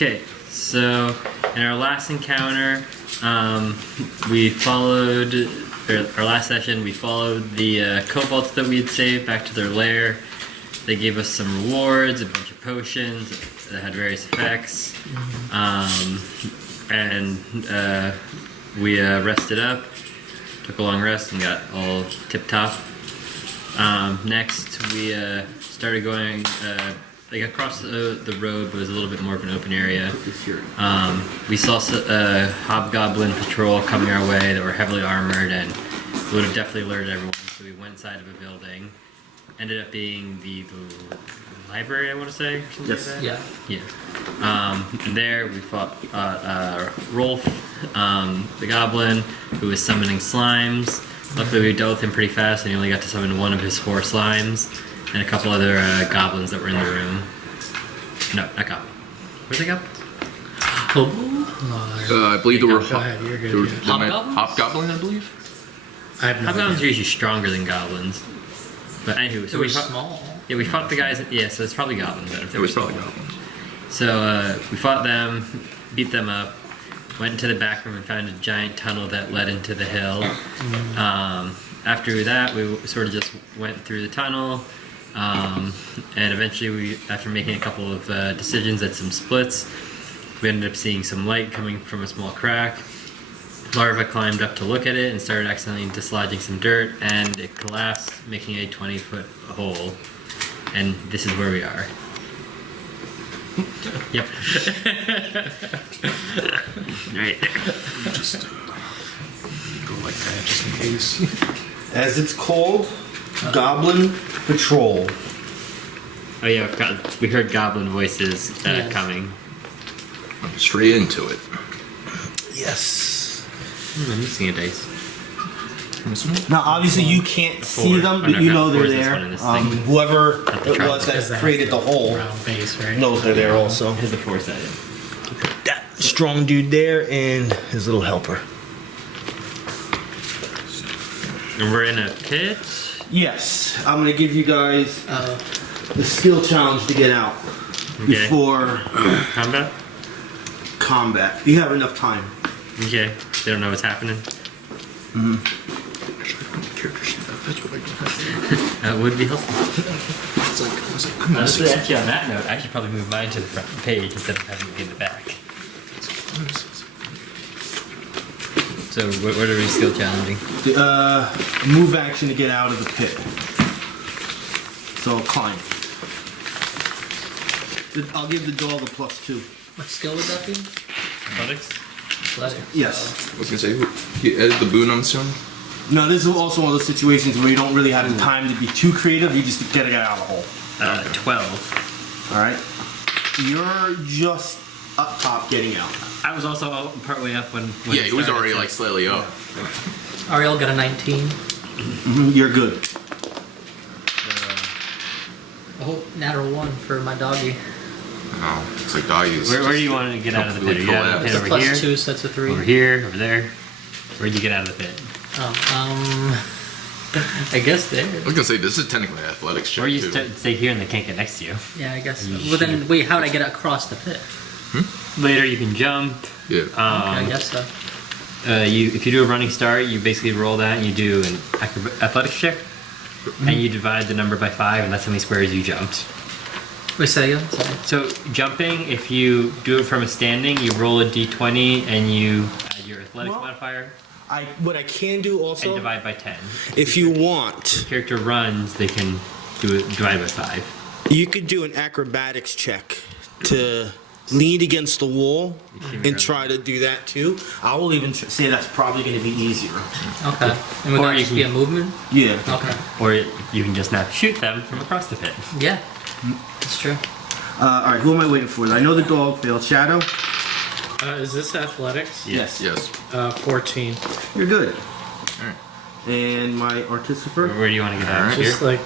Okay, so in our last encounter, we followed, our last session, we followed the kobolds that we had saved back to their lair. They gave us some rewards, a bunch of potions that had various effects, and we rested up, took a long rest, and got all tip-top. Next, we started going like across the road, but it was a little bit more of an open area. We saw a Hobgoblin Patrol coming our way that were heavily armored, and it would have definitely alerted everyone. So we went inside of a building. Ended up being the library, I want to say. Yes. Like Yeah. Yeah. There we fought Rolf, the goblin, who was summoning slimes. Luckily, we dealt with him pretty fast, and he only got to summon one of his 4 slimes, and a couple other goblins that were in the room. No, not goblin. Where's the goblin? I believe there were Hobgoblins, I believe. I have no Hobgoblins idea. are usually stronger than goblins. But anywho, so we fought, small. yeah, we fought the guys. Yeah, so it's probably goblins. Then, if they It was were probably small. goblins. So we fought them, beat them up, went into the back room and found a giant tunnel that led into the hill. After that, we sort of just went through the tunnel, and eventually, after making a couple of decisions at some splits, we ended up seeing some light coming from a small crack. Larva climbed up to look at it and started accidentally dislodging some dirt, and it collapsed, making a 20-foot hole. And this is where we are. Yep. Right there. Just go like that, just in case. As it's called, Goblin Patrol. Oh yeah, I forgot. We heard goblin voices Yes. coming. Straight into it. Yes. I'm missing a dice. Now, obviously, you can't see them, but you know they're there. Whoever it was that created the hole Round base, right? knows they're there also. Here's the 4-sided. That strong dude there and his little helper. And we're in a pit. Yes, I'm gonna give you guys the skill challenge to get out before Combat? combat. You have enough time. Okay. They don't know what's happening. Character sheet up. That's what I do. That would be helpful. It's like, I was like, I'm Honestly, gonna actually, on that note, I should probably move mine to the front page instead of having it be in the back. So, what are we skill challenging? Move action to get out of the pit. So climb. I'll give the dog a +2. What skill would that be? Athletics? Athletic. Yes. I was gonna say, he added the boon, I'm assuming. No, this is also one of those situations where you don't really have the time to be too creative. You just gotta get out of the hole. 12. All right. You're just up top getting out. I was also partway up when Yeah, it he was started, already so- like slightly up. Auriel got a 19. You're good. Oh, natural 1 for my doggy. Oh, it's like doggies. Where do you want to get out of the pit? Are you out of the It's pit a over here? +2, so that's a 3. Over here? Over there? Where'd you get out of the pit? Oh, I guess there. I was gonna say, this is technically an athletics check, Or you too. stay here and they can't get next to you. Yeah, I guess. So. You Well, then, wait, how would I get across the pit? Later you can jump. Yeah. Okay, I guess so. If you do a running start, you basically roll that and you do an athletics check, and you divide the number by 5, and that's how many squares you jumped. Wait, say again? Sorry. So jumping, if you do it from a standing, you roll a d20 and you add your athletics Well, modifier What I can do and also, divide by 10. if you want, Character runs, they can do it divide by 5. you could do an acrobatics check to lean against the wall and try to do that too. I will even say that's probably going to be easier. Okay. And would Or that you just can- be a movement? Yeah. Okay. Or you can just now shoot them from across the pit. Yeah. That's true. All right. Who am I waiting for? I know the dog failed. Shadow. Is this athletics? Yes. Yes. 14. You're good. Alright. And my Articifer. Where do you want to get out? Here? Just like,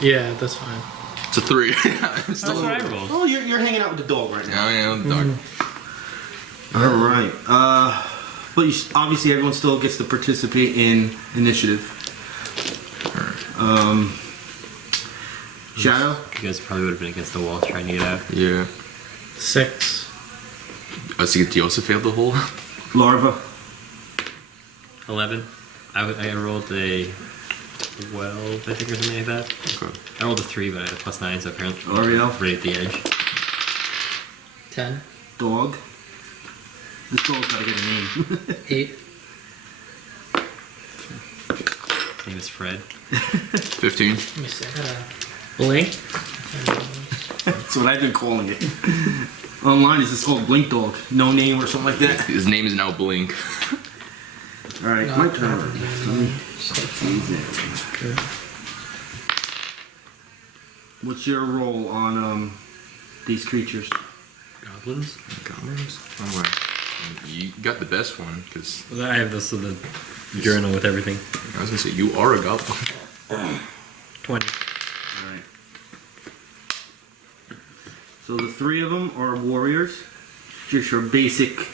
yeah, that's fine. It's a 3. It's That's still what I rolled. Oh, you're hanging out with the dog right now. Yeah, the dog. All right. But obviously everyone still gets to participate in initiative. Shadow. You guys probably would have been against the wall trying to get out. Yeah. 6. So you also failed the whole. Larva. 11. I rolled a 12, I think, or something like that. Okay. I rolled a 3, but I had a +9, so apparently Auriel. right at the edge. 10. Dog. This dog's gotta get a name. 8. His name is Fred. 15. Let me see. Blink. That's what I've been calling it. Online is just called Blink Dog. No name or something like that. His name is now Blink. Alright, my turn. What's your roll on these creatures? Goblins? Goblins? Oh, wow. You got the best one, because I have this with the journal with everything. I was gonna say, you are a goblin. 20. Alright. So the 3 of them are warriors. Just your basic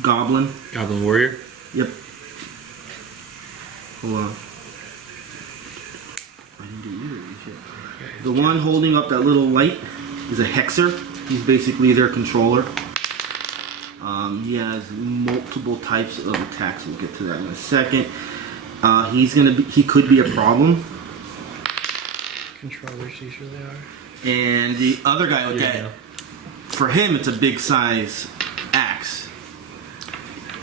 goblin. Goblin warrior? Yep. Hold on. I didn't do either of these yet. The one holding up that little light is a hexer. He's basically their controller. He has multiple types of attacks. We'll get to that in a second. He could be a problem. Controllers usually are. And the other guy with that, for him, it's a big size axe.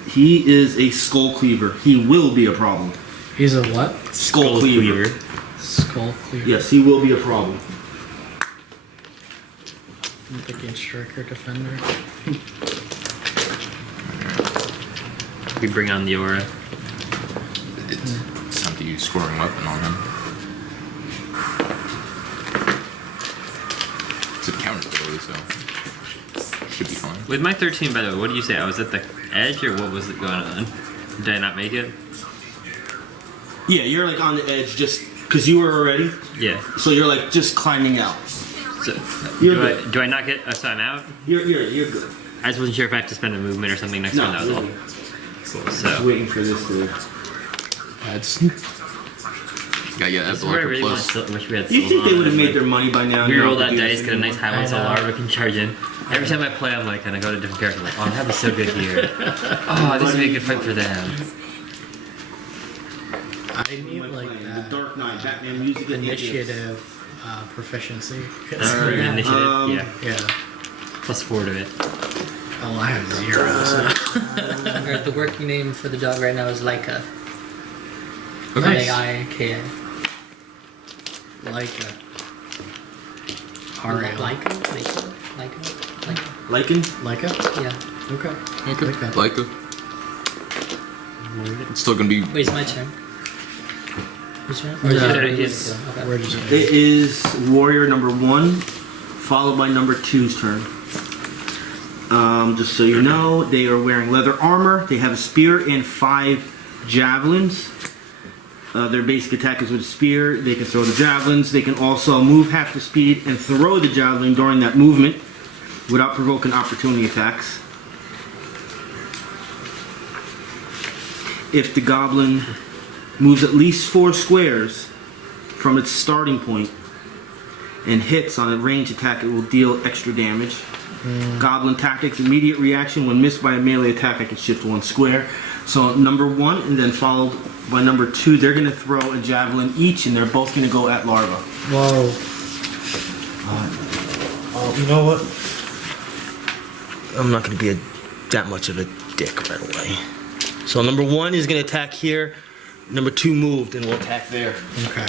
He is a skull cleaver. He will be a problem. He's a what? Skull cleaver. Skull cleaver. Yes, he will be a problem. I'm thinking striker defender. We bring on the aura. It's time to use scoring weapon on him. It's a counter ability, so should be fine. With my 13, by the way, what did you say? I was at the edge, or what was it going on? Did I not make it? Yeah, you're like on the edge just because you were already. Yeah. So you're like just climbing out. So, You're do good. I not get... so I'm out? You're good. I just wasn't sure if I have to spend a movement or something next time, that was all. Cool, Just so... waiting for this to. Yeah, This that's is where I like a really plus. wish we had You think they would have Solon. made their money by now? We You roll don't have that to do dice, this get a nice anymore. high one, so I know. Larva can charge in. Every time I play, I'm like, and I go to a different character, I'm like, oh, that was so good here. Oh, this would be a good fight for them. I need Like like playing that the Dark Knight, Batman music, and initiative proficiency. Initiative, yeah. Yeah. +4 to it. Oh, I have 0. So. Alright, the working name for the dog right now is Lyca. Nice. L-A-I-K-A. Lyca. Auriel. Lyca? Lycan? Lyca? Yeah. Okay. Okay. Like that. Like a. It's still gonna be. Wait, it's my turn. Whose turn? Or No, is it- it's- okay. We're just It is warrior number 1, followed by number 2's turn. Just so you know, they are wearing leather armor. They have a spear and 5 javelins. Their basic attack is with a spear. They can throw the javelins. They can also move half the speed and throw the javelin during that movement without provoking opportunity attacks. If the goblin moves at least 4 squares from its starting point and hits on a range attack, it will deal extra damage. Goblin tactics, immediate reaction. When missed by a melee attack, I can shift 1 square. So number 1 and then followed by number 2, they're going to throw a javelin each and they're both going to go at Larva. Whoa. Oh, you know what? I'm not going to be that much of a dick right away. So number 1 is going to attack here. Number 2 moved and will attack there. Okay.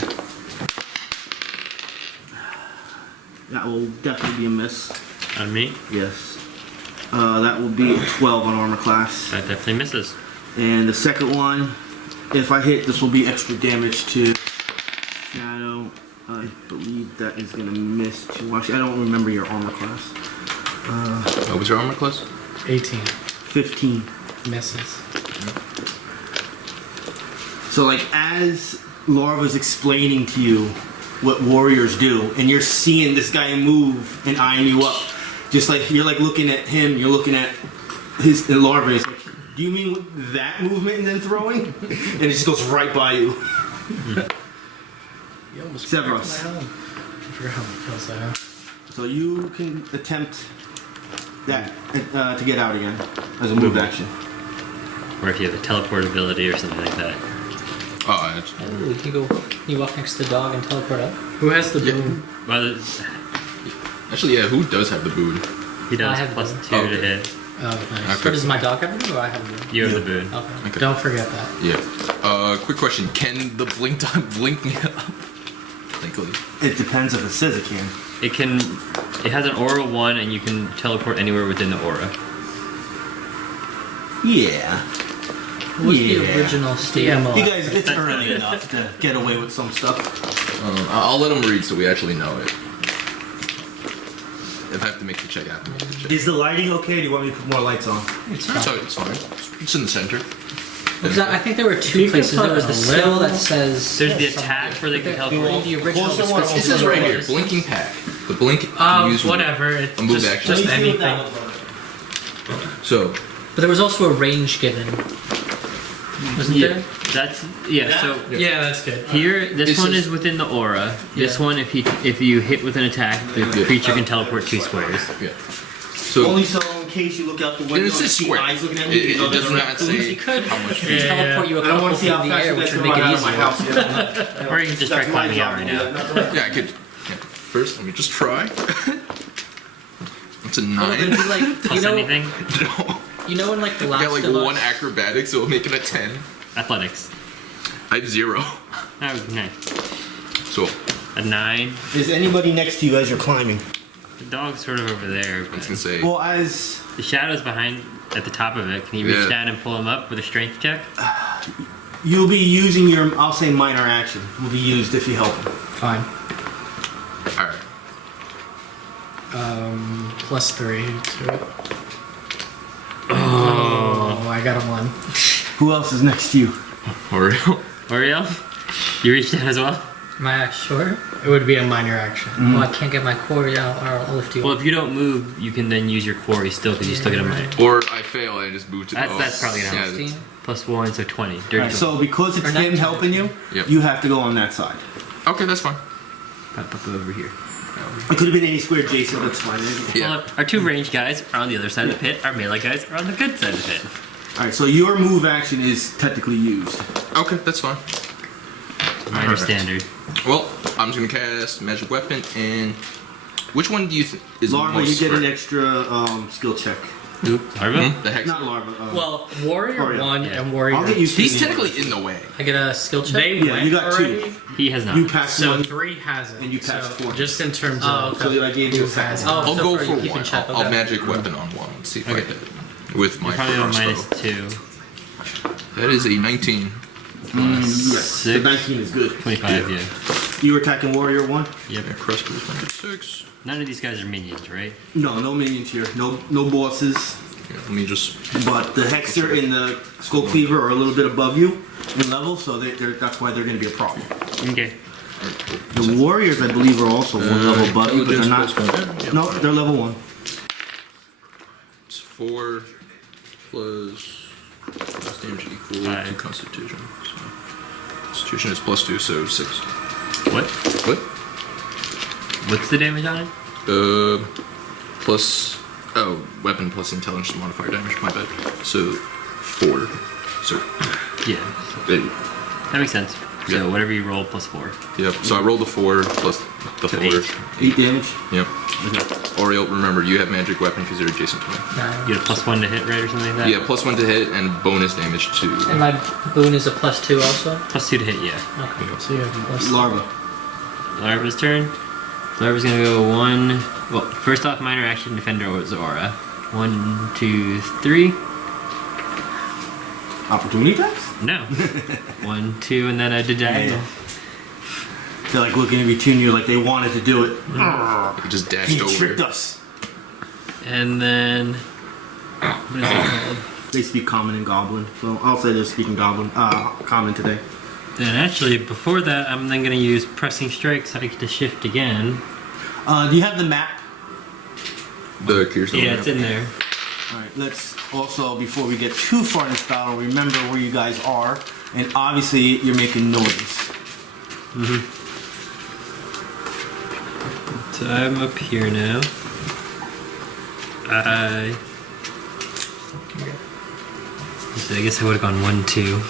That will definitely be a miss. On me, Yes. That will be a 12 on armor class. that definitely misses. And the second one, if I hit, this will be extra damage to Shadow. I believe that is going to miss too. Actually, I don't remember your armor class. What was your armor class? 18. 15. Misses. So like as Larva's explaining to you what warriors do, and you're seeing this guy move and eyeing you up, just like you're like looking at him, you're looking at his and Larva is like, do you mean that movement and then throwing? And it just goes right by you. You almost Sevras. cracked my helm. I forgot how many kills I have. So you can attempt that to get out again as a move action. Or if you have a teleport ability or something like that. Oh, that's, Oh, you walk next to the dog and teleport up. Who has the Yeah. boom? Well, actually, yeah. Who does have the boon? he does I have plus boon. 2 Oh, to okay. hit. Oh, nice. Okay. Or does my dog have one, or I have one? You have the boon. Okay. Okay. Don't forget that. Yeah. Quick question: can the blink dot blink me up? Thankfully. It depends if it says it can. It can. It has an aura 1, and you can teleport anywhere within the aura. Yeah. What's Yeah. the original state? You guys, it's early enough to get away with some stuff. I'll let him read so we actually know it. If I have to make the check, I have to make the check. Is the lighting okay? Or do you want me to put more lights on? It's fine. It's in the center. Because I think there were you two could places. put There was the a skill little- that says. There's the attack where they can teleport. The original Closer one. description. It says right here, blinking pack. The blink. use Whatever. It's a move just, action. just Let me see what that anything. looks like. So But there was also a range given. Wasn't Yeah, there? that's so. Yeah, that's good. Here, this This one is- is within the aura. This Yeah. one, if you hit with an attack, the Yeah. creature can teleport 2 squares. yeah. So Only so in case you look out the window it's and just see square. eyes looking at It, me. it you know does there's not food. say You could how much. teleport you a I don't couple want to see feet how in the fast air, you which guys would can make run it out of my easier. house. Yeah. Or you can just try That's my climbing out job. right now. Yeah, not the- Yeah, I could. Yeah. First, let me just try. It's a Well, it'd 9. be like, Plus anything? No. you know in like the I last got like of one Us, acrobatics, so it'll make it a 10. Athletics. I have 0. Oh, okay. So A 9. Is anybody next to you as you're climbing? The dog's sort of over there. I was But gonna say. Well, as the shadow's behind at the top of it. Can you reach Yeah. down and pull him up with a strength check? you'll be using your, I'll say minor action, will be used if you help him. fine. All right. +3 to it. Oh, I got a 1. Who else is next to you? Auriel. Auriel, you reach down as well? Am I sure? It would be a minor action. Well, I can't get my quarry out, or I'll lift you Well, up. if you don't move, you can then use your quarry still because you still get a minus. Or I fail and I just move to. That's probably gonna help. 16? Plus 1, so 20. Dirty Alright, 20. so because it's Or him 19. helping you, Yep. you have to go on that side. Okay, that's fine. Pop over here. It could have been any square, Jason, that's fine. Yeah. Well, our 2 range guys are on the other side of the pit. Our melee guys are on the good side of the pit. Alright, so your move action is technically used. Okay, that's fine. Minor Alright. standard. Well, I'm just gonna cast magic weapon and which one do you think is Larva, you most get an spread? Hmm? extra skill check. Larva? The hex. Not Larva. Well, Warrior Auriel. 1 Yeah. and Warrior I'll get you 2. He's technically in the way. I get a skill check? They Yeah, went you got two. already. He has not. You passed So one. 3 hasn't. And you passed so 4. Just in terms Oh, of okay. So I gave you a who second. has Oh, I'll so go for for keeping one. check, I'll okay. magic weapon on one. Let's see if I Okay. get it. With my You're probably on crossbow. -2. That is a 19. Yes, the 6. 19 is good. 25, yeah. You were attacking Warrior 1? Yep. Yeah, crossbow is 26. None of these guys are minions, right? No minions here. No bosses. Yeah, let me just. But the Hexer and the Skull Cleaver are a little bit above you in level, so that's why they're going to be a problem. Okay. The Warriors, I believe, are also one level above you, but they're not. intelligence plus 1. No, they're level 1. It's 4 plus damage equal to 5. Constitution. So Constitution is +2, so 6. What? What? What's the damage on it? Plus. Oh, weapon plus intelligence modifier damage. My bad. So 4. So Yeah. 8. That makes sense. So Yeah. whatever you roll, plus 4. Yep. So I rolled a 4 plus the So 4. 8. 8 damage. Yep. Auriel, remember you have magic weapon because you're adjacent to me. You get a +1 to hit, right, or something like that? Yeah, +1 to hit and bonus damage to. And my boon is a +2 also? +2 to hit, yeah. Okay. So you have plus Larva. Larva's turn. Larva's gonna go 1. Well, first off, minor action, defender was aura. 1, 2, 3. Opportunity attacks? No. 1, 2, and then a diagonal. They're like looking at between you like they wanted to do it. You just dashed He over. tricked us. And then. What is it called? They speak Common and Goblin, so I'll say they're speaking Goblin, Common today. Then actually, before that, I'm then gonna use pressing strike so I get to shift again. Do you have the map? The Kirsten. Yeah, it's in there. Alright, let's also, before we get too far in this battle, remember where you guys are. And obviously, you're making noise. So I'm up here now. So I guess I would have gone 1-2.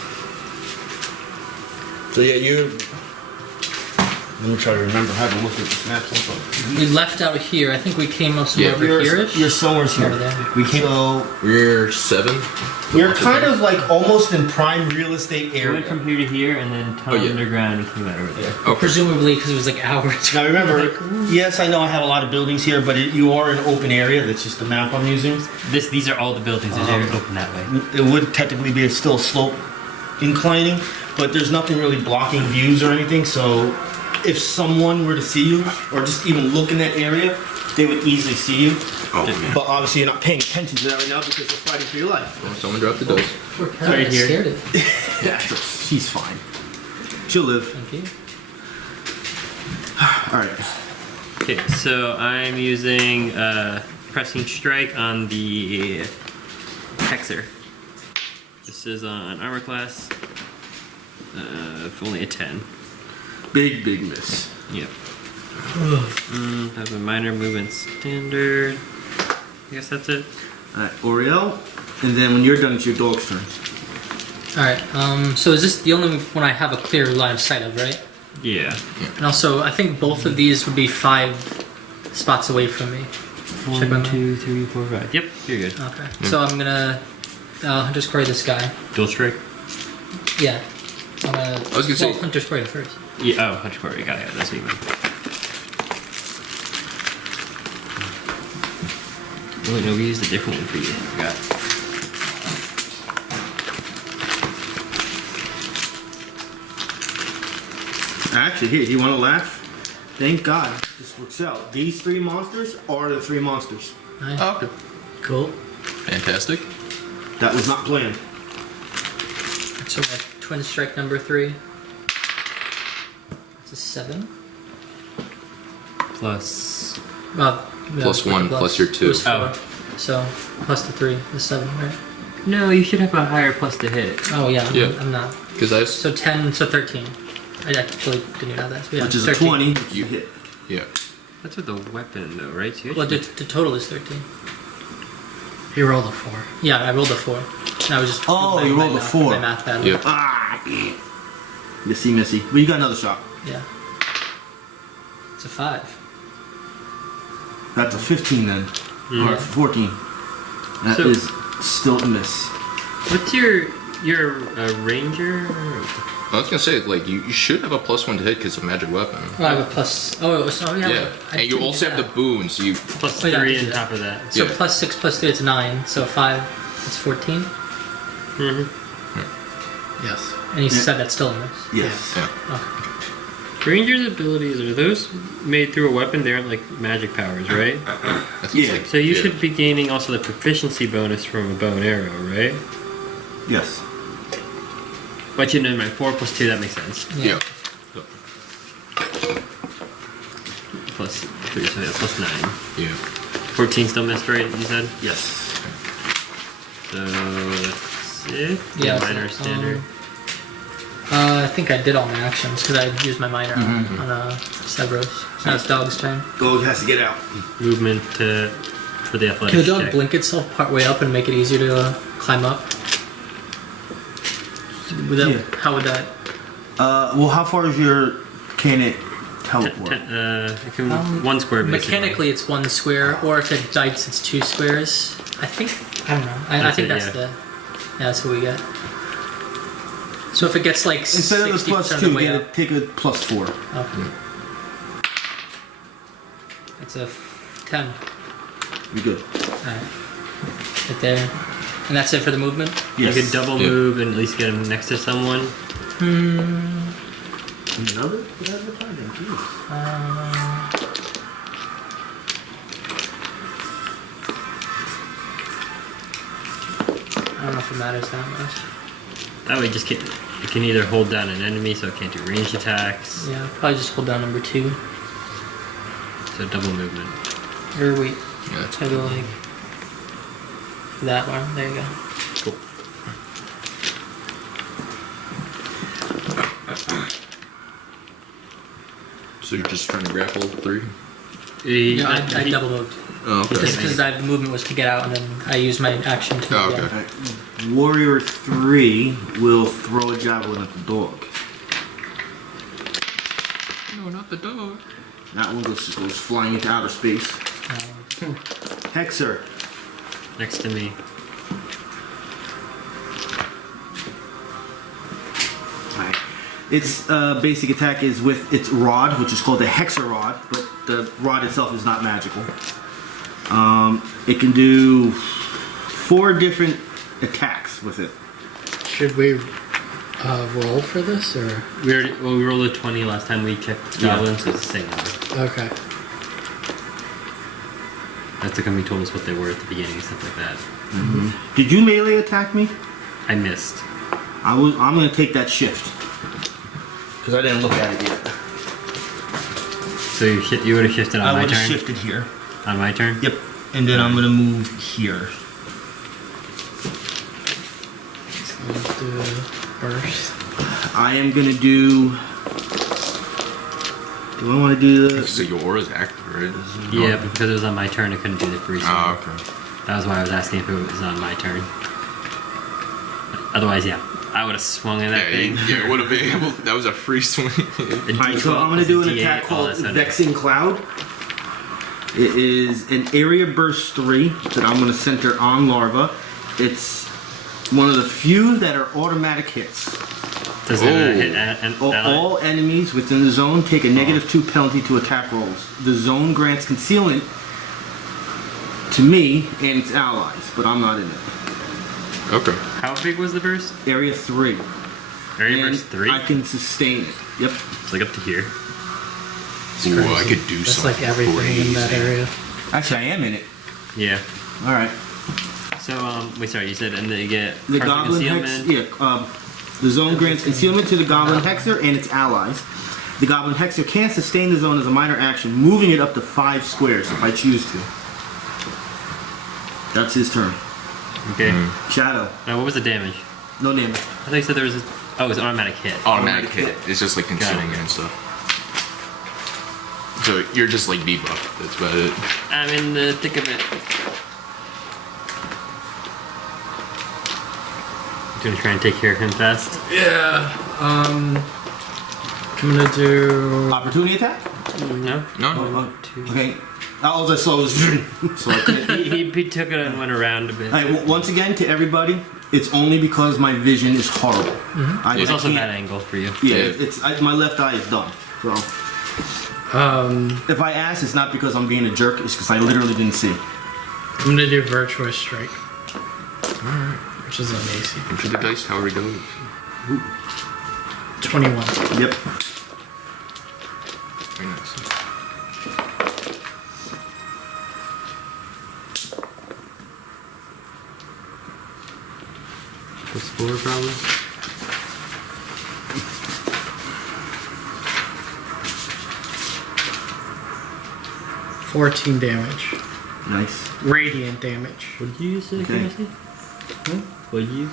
So yeah, you. Let me try to remember. I haven't looked at this map so far. We left out here. I think we came up somewhere Yeah, over here-ish. You're somewhere Over here. there. We came. So We're 7. we're kind of like almost in prime real estate We area. went from here to here and then tunneled yeah. underground and came out over there. Okay. Presumably because it was like hours. Now remember, yes, I know I have a lot of buildings here, but you are in an open area. That's just the map I'm using. These are all the buildings that are open that way. It would technically be still slope inclining, but there's nothing really blocking views or anything. So if someone were to see you, or just even look in that area, they would easily see you. Oh, man. But obviously you're not paying attention to that right now because you're fighting for your life. Well, someone dropped the dice. We're Right kind of here. scared of it. Yeah, she's fine. She'll live. Thank you. Alright. Okay, so I'm using pressing strike on the Hexer. This is on armor class. Only a 10. Big miss. Yep. Have a minor movement standard. I guess that's it. Alright, Auriel. And then when you're done, it's your dog's turn. Alright, so is this the only one I have a clear line of sight of, right? Yeah. And also, I think both of these would be 5 spots away from me. Check my 1, map. 2, 3, 4, 5. Yep, you're good. Okay. So I'm gonna Hunter's Quarry this guy. Dual strike? Yeah. I'm gonna, I was gonna say- Hunter's Quarry first. Yeah, oh, Hunter Quarry. Got it. That's me. Oh, wait, no, we used a different one for you. I forgot. Actually, here, do you want to laugh? Thank God this works out. These 3 monsters are the 3 monsters. Nice. Oh, okay. Cool. Fantastic. That was not planned. So my twin strike number 3. It's a 7. Plus. Well, yeah, Plus with 1, the plus your 2. It was 4. Oh. So plus the 3 is 7, right? No, you should have a higher plus to hit. Oh yeah. Yeah. I'm not. Because I. So 10. So 13. I actually didn't know that. So yeah, Which is 13. a 20. You hit. Yeah. That's with the weapon, though, right? So you Well, should- the total is 13. He rolled a 4. Yeah, I rolled a 4. And I was just. Oh, my- you my rolled a math- 4. My math battle. Yeah. Ah! Missy. But you got another shot. Yeah. It's a 5. That's a 15 then. Or 14. That So- is still a miss. What's your ranger? I was gonna say, like, you should have a +1 to hit because of magic weapon. Oh, I have a plus. Oh, so yeah. Yeah. I And you didn't also do have the that. boon, so you. Plus Oh, yeah, I 3 can on do that. top of that. So Yeah. plus 6 plus 3, it's 9. So 5, it's 14. Mm-hmm. Yes. And you said that's still a miss. Yes. Yeah. Okay. Ranger's abilities, are those made through a weapon? They aren't like magic powers, right? I think Yeah. it's like, So you yeah. should be gaining also the proficiency bonus from a bow and arrow, right? Yes. But you know, my 4 plus 2, that makes sense. Yeah. Plus 3, so yeah, plus 9. Yeah. 14 still missed, right? You said? Yes. So that's it. Yeah, minor so, standard. I think I did all my actions because I used my minor on Sevras. So now it's dog's turn. Dog has to get out. Movement for the Can athletics the dog check. blink itself part way up and make it easier to climb up? Would that, Yeah. How would that? Well, how far is your cannon teleport? It can 1 square basically. Mechanically, it's 1 square, or if it dice, it's 2 squares. I think. I don't know. I That's think it, that's yeah. that's what we get. So if it gets like Instead of the 60% plus of 2, the you way gotta up, take a plus 4. okay. It's a 10. Be good. Alright. Right there. And that's it for the movement? Yes. You could double Yeah. move and at least get him next to someone. Another? Jeez. I don't know if it matters that much. That way, you can either hold down an enemy, so it can't do ranged attacks. Yeah, probably just hold down number 2. So double movement. Or wait, Yeah, that's I go like that one. There you go. Cool. So you're just trying to grapple 3? Yeah, I double moved. Oh, okay. Just because the movement was to get out, and then I used my action to. Oh, okay. Alright. Warrior 3 will throw a javelin at the dog. No, not the dog. That one goes flying into outer space. Hexer. Next to me. Alright. Its basic attack is with its rod, which is called the Hexer Rod, but the rod itself is not magical. It can do 4 different attacks with it. Should we roll for this or? We rolled a 20 last time we checked goblins, so it's the same number. Okay. That's the company told us what they were at the beginning and stuff like that. Mm-hmm. Did you melee attack me? I missed. I'm gonna take that shift because I didn't look at it yet. So you would have shifted on I my would have turn? shifted here. On my turn? Yep. And then I'm gonna move here. Let's do burst. I am gonna do. Do I want to do the? So your aura's active, right? Yeah, but because it was on my turn, I couldn't do the free swing. Oh, okay. That was why I was asking if it was on my turn. Otherwise, yeah, I would have swung at that thing. Yeah, it would have been able. That was a free swing. A Alright, D12 so I'm gonna do an plus a attack D8 all called of a sudden. Vexing Cloud. It is an area burst 3 that I'm gonna center on Larva. It's one of the few that are automatic hits. Does it hit an ally? All enemies within the zone take a -2 penalty to attack rolls. The zone grants concealment to me and its allies, but I'm not in it. Okay. How big was the burst? Area 3. Area And burst 3? I can sustain it. Yep. It's like up to here. Ooh, I could do That's something like everything in that crazy. area. Actually, I am in it. Yeah. All right. So, wait, sorry, you said, and then you get The partial Goblin concealment. Hex. The zone grants concealment to the Goblin Hexer and its allies. The Goblin Hexer can sustain the zone as a minor action, moving it up to 5 squares if I choose to. That's his turn. Okay. Shadow. Now, what was the damage? No damage. I thought you said there was a... Oh, it was an automatic hit. Automatic hit. It's just like concealing it and stuff. So you're just like debuffed. That's about it. I'm in the thick of it. Gonna try and take care of him fast. Yeah. I'm gonna do. Opportunity attack? No? No. Okay. All I saw was so I couldn't. He took it and went around a bit. All right, once again, to everybody, it's only because my vision is horrible. It's I also a can't- bad angle for you. Yeah, my left eye is done. So if I ask, it's not because I'm being a jerk. It's because I literally didn't see. I'm gonna do Virtuous Strike. Alright. Which is an AC. Into the dice tower he goes. 21. Yep. Very nice. +4 probably. $14 damage. Nice. Radiant damage. What did you use to Okay. accuracy? What did you use?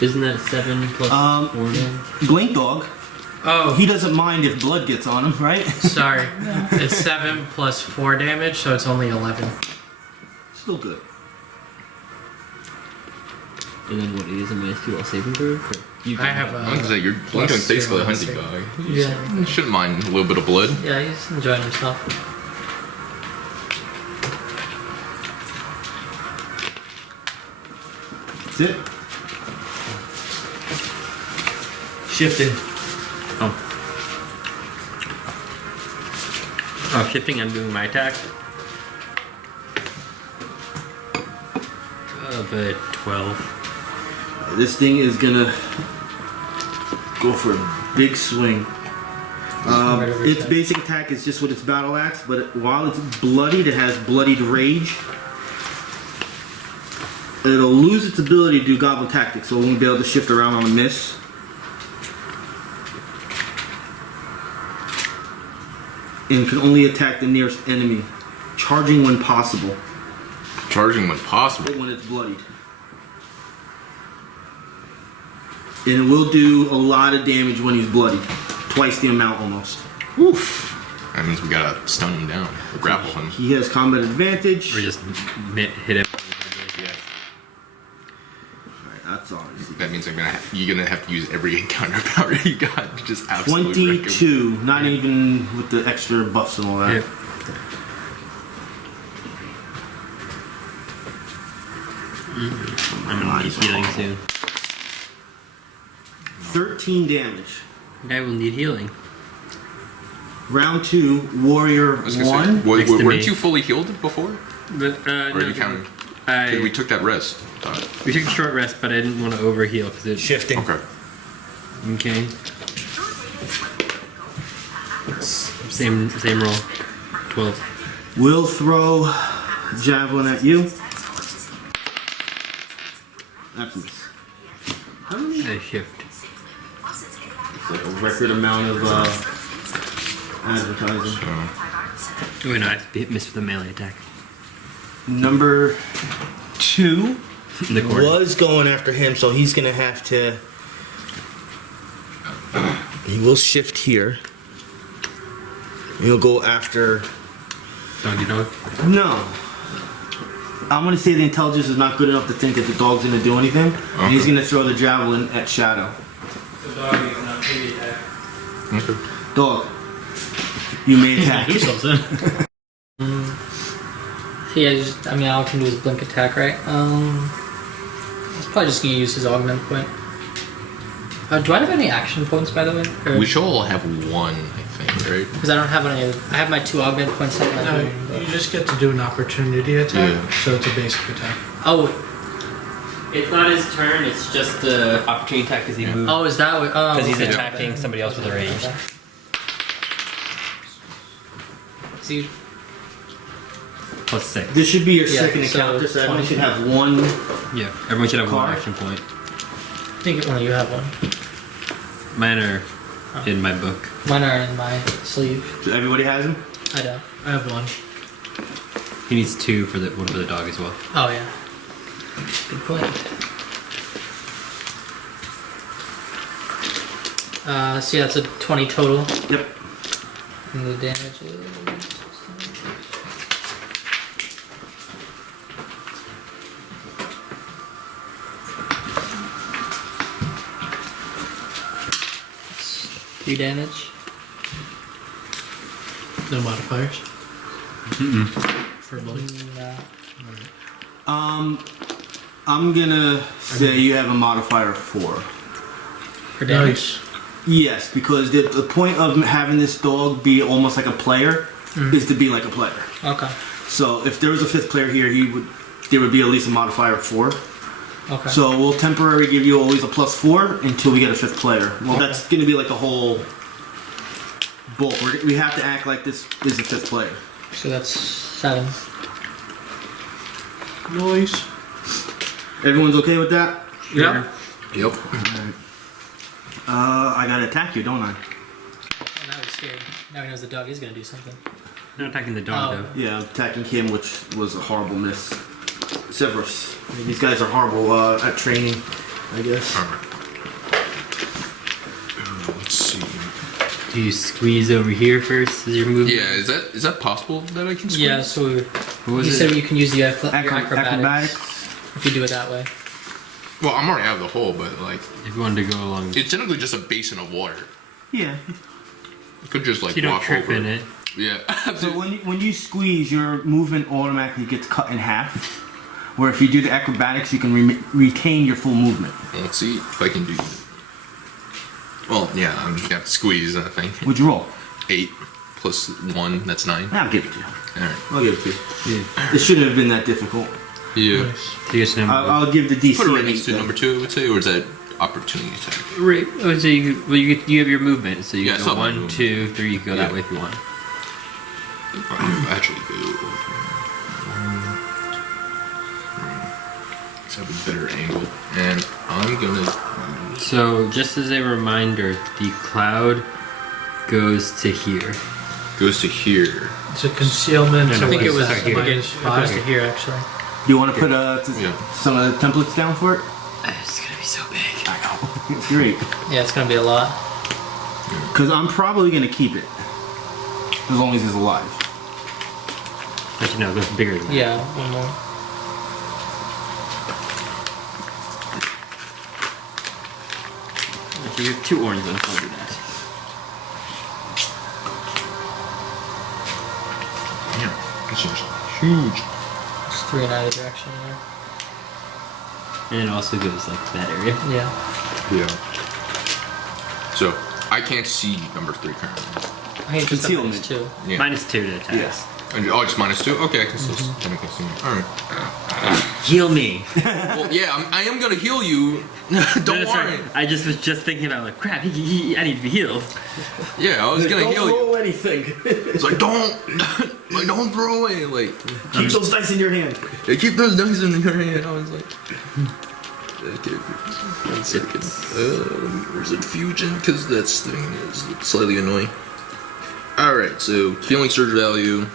Isn't that 7 plus 4 damage? Blink Dog. Oh, He doesn't mind if blood gets on him, right? sorry. It's 7 plus 4 damage, so it's only 11. Still good. And then what, it is a minus 2 all saving throw? I have I was a. gonna say, you're Plus basically a 0 hunting saving. dog. Yeah. You shouldn't mind a little bit of blood. Yeah, he's enjoying himself. That's it. Shifted. Oh, shifting, I'm doing my attack. But 12. This thing is gonna go for a big swing. Right over Its his basic attack is just with its battle axe, but while it's bloodied, it has bloodied rage. It'll lose its ability to do goblin tactics, so it won't be able to shift around on a miss. And can only attack the nearest enemy, charging when possible, Charging when possible. when it's bloodied. And it will do a lot of damage when he's bloodied. Twice the amount almost. Oof. That means we gotta stun him down or grapple him. He has combat advantage. Or just hit him. Yeah. Alright, that's all. That means you're gonna have to use every encounter power you got to just absolutely wreck him. 22, not even with the extra buffs and all that. Yep. I'm gonna need healing soon. 13 damage. Guy will need healing. Round 2, Warrior I was gonna 1. say, Next to weren't me. you fully healed before? But, Or are you counting? 'Cause we took that rest. We took a short rest, but I didn't want to overheal because it. Shifting. Okay. Okay. Same roll. 12. We'll throw Javelin at you. That's a miss. I shift. It's like a record amount of advertising. Oh, wait, no, I missed with a melee attack. Number 2 In the corner. was going after him, so he's gonna have to. He will shift here. He'll go after. Doggy dog. No. I'm gonna say the intelligence is not good enough to think that the dog's gonna do anything. And he's gonna throw the javelin at Shadow. The dog is not heavy attack. Okay. Dog, you may attack. Do something. Yeah, I mean, all I can do is blink attack, right? He's probably just gonna use his augment point. Do I have any action points, by the way? We should all have one, I think, right? Because I don't have any. I have my 2 augment points. At my No, home, but- you just get to do an opportunity attack, Yeah. so it's a basic attack. Oh, It's not his turn, it's just the opportunity attack because he moved. oh, is that what? Oh, Because he's okay. attacking somebody else with a range. See, Plus 6. This should be your Yeah, second so encounter, so everyone 20. should have one. Yeah, everyone should have one Card? action point. I think one of you have one. Mine are in my book. Mine are in my sleeve. So everybody has them? I don't. I have one. He needs 2 for the one for the dog as well. Oh yeah. Good point. So yeah, that's a 20 total. Yep. And the damage is. It's 3 damage. No modifiers. For both. I'm gonna say you have a modifier of 4. For damage. Nice. Yes, because the point of having this dog be almost like a player is to be like a player. Okay. So if there was a 5th player here, there would be at least a modifier of 4. Okay. So we'll temporarily give you always a +4 until we get a 5th player. Well, that's going to be like a whole bulk. We have to act like this is a 5th player. So that's 7. Noise. Everyone's okay with that? Yeah. Yep. I gotta attack you, don't I? Oh, now he's scared. Now he knows the dog is gonna do something. Not attacking the dog Oh. though. Yeah, I'm attacking him, which was a horrible miss. Sevras. These guys are horrible at training, I guess. Let's see. Do you squeeze over here first as you're moving? Yeah, is that possible that I can squeeze? Yeah, so What was you it? said you can use the your acrobatics Acrobatics. if you do it that way. Well, I'm already out of the hole, but like, If you wanted to go along. it's technically just a basin of water. Yeah. You could just like you don't walk trip over in it. Yeah. So when you squeeze, your movement automatically gets cut in half. Where if you do the acrobatics, you can retain your full movement. Let's see if I can do. Well, yeah, I'm just gonna have to squeeze that thing. What'd you roll? 8 plus 1, that's 9. I'll give it to you. Alright. I'll give it to you. Yeah. It shouldn't have been that difficult. Yeah. Nice. So you get number. I'll give the DC. Put it right an next 8 to then. number 2, I would say, or is that opportunity attack? Right. Oh, so you have your movement. So you Yeah, I go saw my 1, movement. 2, 3. You can go that Yeah. way if you want. I'll actually go. Let's have a better angle. And I'm gonna. So just as a reminder, the cloud goes to here. Goes to here. It's a concealment. No, I think it was Sorry, here. against Minus 5 to here actually. Do you want to put Yeah. some of the templates down for it? It's gonna be so big. I know. It's great. Yeah, it's gonna be a lot. Because I'm probably going to keep it. As long as he's alive. Actually, no, it goes bigger than that. Yeah, one more. If you have 2 orange ones, I'll do that. Damn, this is huge. It's 3 in either direction there. And it also goes like that area. Yeah. Yeah. So I can't see number 3 currently. I think it's Concealment. just too. Yeah. -2 to attack. Yes. Oh, just -2. Okay, I can still technically see it. All right. Heal me. Well, yeah, I am gonna heal you. Don't worry. I just was just thinking about like crap. I need to be healed. Yeah, I was gonna Don't heal you. roll anything. It's like don't throw away. Like Keep those dice in your hand. yeah, keep those dice in your hand. I was like, okay, 1 second. Where's infusion? Because that thing is slightly annoying. All right, so healing surge value.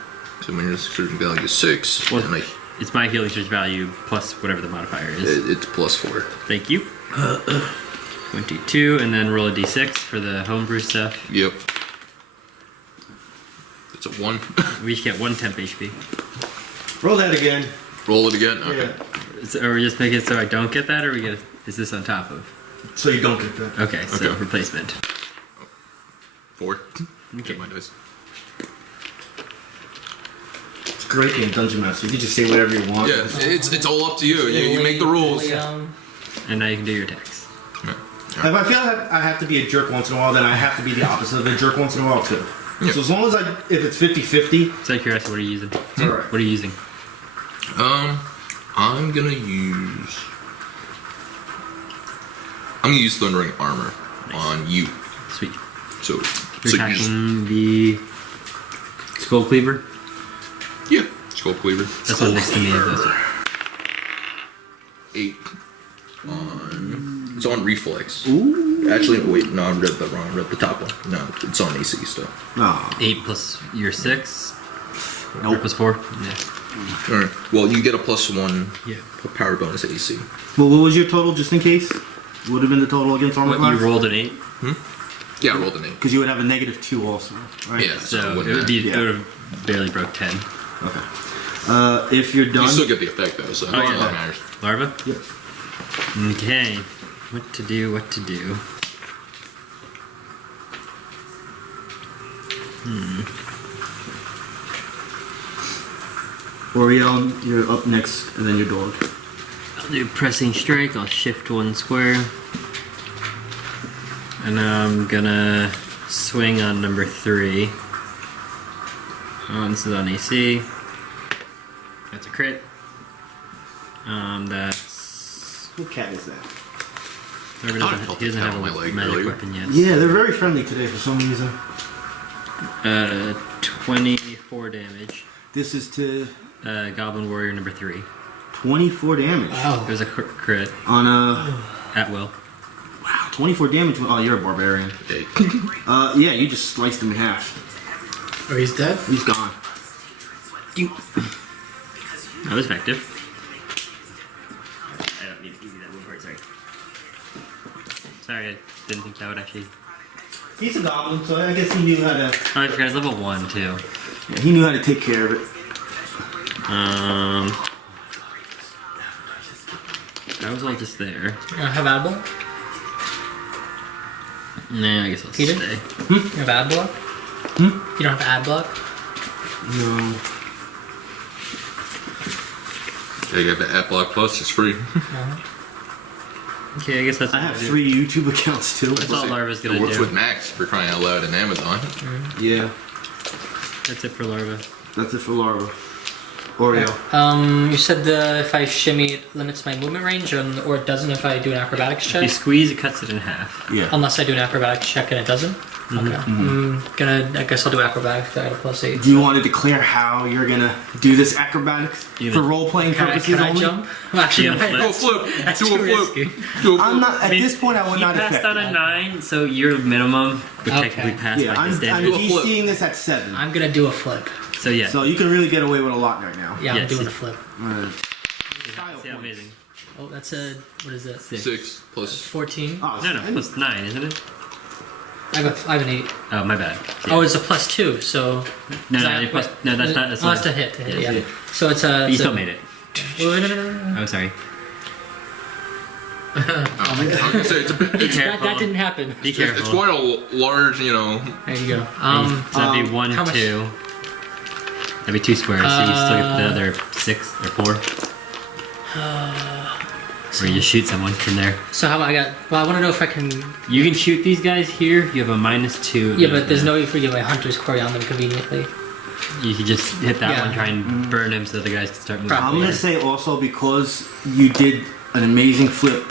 So when your surge value is 6, Well, and it's my healing surge value plus whatever the modifier is. it's +4. Thank you. 22, and then roll a d6 for the homebrew stuff. Yep. It's a 1. We each get 1 temp HP. Roll that again. Roll it again. Okay. Yeah. So, or we just make it so I don't get that, or we get? Is this on top of? So you don't get that. Okay, so Okay. replacement. 4. Okay. Get my dice. It's great game, Dungeon Master. You can just say whatever you want. Yeah, it's all up to you. You make the rules. And now you can do your attacks. If I feel I have to be a jerk once in a while, then I have to be the opposite of a jerk once in a while too. Yeah. So as long as if it's 50-50, Just out of curiosity, what are you using? alright. What are you using? I'm gonna use Thundering Armor on you. Sweet. So You're so you just, attacking the Skull Cleaver. yeah, Skull Cleaver. That's one next to me. Those. 8 on. It's on Reflex. Ooh. Actually, wait, no, I read that wrong. I read the top one. No, it's on AC still. no. 8 plus your 6. Nope. Or plus 4. Yeah. Alright. Well, you get a +1 Yeah. power bonus AC. Well, what was your total, just in case? Would have been the total against armor What, class? you rolled an 8? Yeah, I rolled an 8. Because you would have a -2 also, right? Yeah, So it it wouldn't would be. Yeah. It would have barely broke 10. Okay. If you're done, You still get the effect though, so that's all that matters. Larva? Yep. Okay. What to do, what to do. Auriel, you're up next, and then your dog. I'll do pressing strike. I'll shift 1 square. And now I'm gonna swing on number 3. This is on AC. That's a crit. That's. What cat is that? Larva I doesn't, felt he doesn't the have cat on my a leg magic earlier. weapon yet. Yeah, they're very friendly today for some reason. 24 damage. This is to Goblin Warrior number 3. 24 damage. It was a crit On a... at will. Wow, 24 damage. Oh, you're a barbarian. 8. Yeah, you just sliced him in half. Oh, he's dead? He's gone. That was effective. I don't need to give you that one part, sorry. Sorry, I didn't think that would actually... He's a goblin, so I guess he knew how to... Oh, I forgot, it's level 1 too. Yeah, he knew how to take care of it. That was all just there. Have ad block? Nah, I guess I'll Peter? stay. You have ad block? You don't have ad block? No. Yeah, you get the App Block Plus, it's free. Okay, I guess that's I all have I'll do. 3 YouTube accounts, too. That's all Larva's It gonna works do. with Max for crying out loud in Amazon. Yeah, That's it for Larva. that's it for Larva. Auriel. You said if I shimmy, it limits my movement range, or it doesn't if I do an acrobatics If you check? squeeze, it cuts it in half. Yeah. Unless I do an acrobatics check and it doesn't? Okay. I guess I'll do acrobatics. I got a +8. Do you want to declare how you're gonna do this acrobatics You for know- role-playing Can I purposes only? jump? Well, actually, Yeah, no, flip. Do a that's, flip! that's Do too a flip! risky. Do a flip! I'm not at this point. I would He not passed affect on a that. 9, so your minimum would Okay. technically pass Yeah, like I'm this damage. Do a flip. DCing this at 7, I'm gonna do a flip. So yeah. so you can really get away with a lot right now. Yeah, I'm Yes, doing a yes. flip. See how amazing. Oh, that's a, what is that? 6 plus. 14? Oh, No, plus 9, isn't it? I have an 8. Oh, my bad. Oh, it's a +2, so... No, is no, that- you're plus, no, that's not. That's Oh, that's not. to hit, That's yeah. a hit. So it's a... You still made it. Wait, no. Oh, sorry. I was gonna say, Be That careful. didn't happen. Be it's careful. quite a large, you know. There you go. So that'd be 1, how much- 2. That'd be 2 squares, so you still get the other 6 or 4. Or you just shoot someone from there. So how about I got... Well, I want to know if I can... You can shoot these guys here. You have a -2. Yeah, but there's no way for you to get my Hunter's Quarry on them conveniently. You could just hit that Yeah. one, try and burn him so the guys can start moving. Probably. I'm gonna say also because you did an amazing flip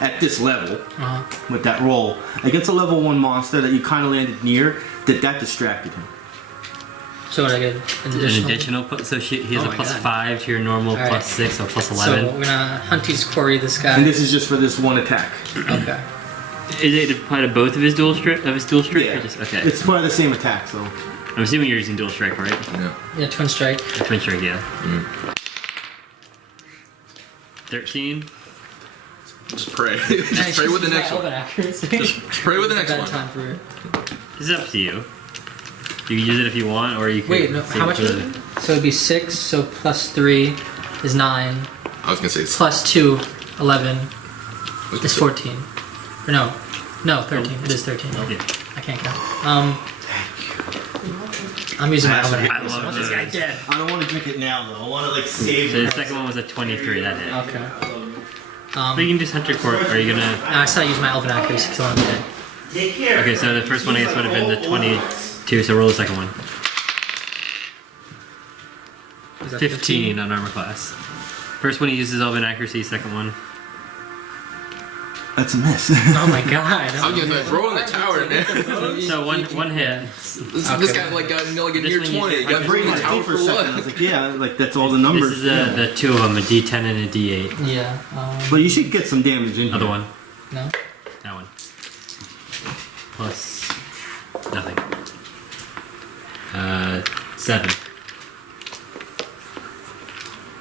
at this level Uh-huh. with that roll against a level 1 monster that you kind of landed near, that distracted him. So what I get? An An additional, so he has Oh a my plus God. 5 to your normal All right. plus 6, so plus So 11. we're gonna Hunty's Quarry this guy. And this is just for this one attack. Okay. Is it apply to both of his dual strike? Or Yeah. just, okay. It's part of the same attack, so. I'm assuming you're using dual strike, right? Yeah. Yeah, Twin Strike. Twin strike, yeah. 13. Just pray. Just pray with the next one. Just pray with the next Bad one. time for it. It's up to you. You can use it if you want, or you can. Wait, no, save how it much for is the- it? So it'd be 6, so +3 is 9, I was gonna say. +2, 11, I was is gonna 14. Or no, 13. It is 13. Yeah. I can't count. I'm using my oven. I love this guy those. dead. I don't want to drink it now, though. I want to, like, save So it. the second one was a 23, that hit. Okay. But you can just Hunter Court. Are you gonna? I still use my Elven Accuracy because I'm dead. Take care. Okay, so the first one I guess would have been the 22. So roll the second one. Is that 15 on armor class. First one he uses Elven Accuracy. Second one. That's a miss. Oh my god. I was gonna say, throw in the tower, man. So one hit. This guy like got like a This near one you 20. said- Got three in the Like, tower for for a second. I was what? like, yeah, like, that's all the This numbers. is yeah. the 2 of them, a D10 and a D8. Yeah. But you should get some damage in here. Other one. No. That one. Plus nothing. 7.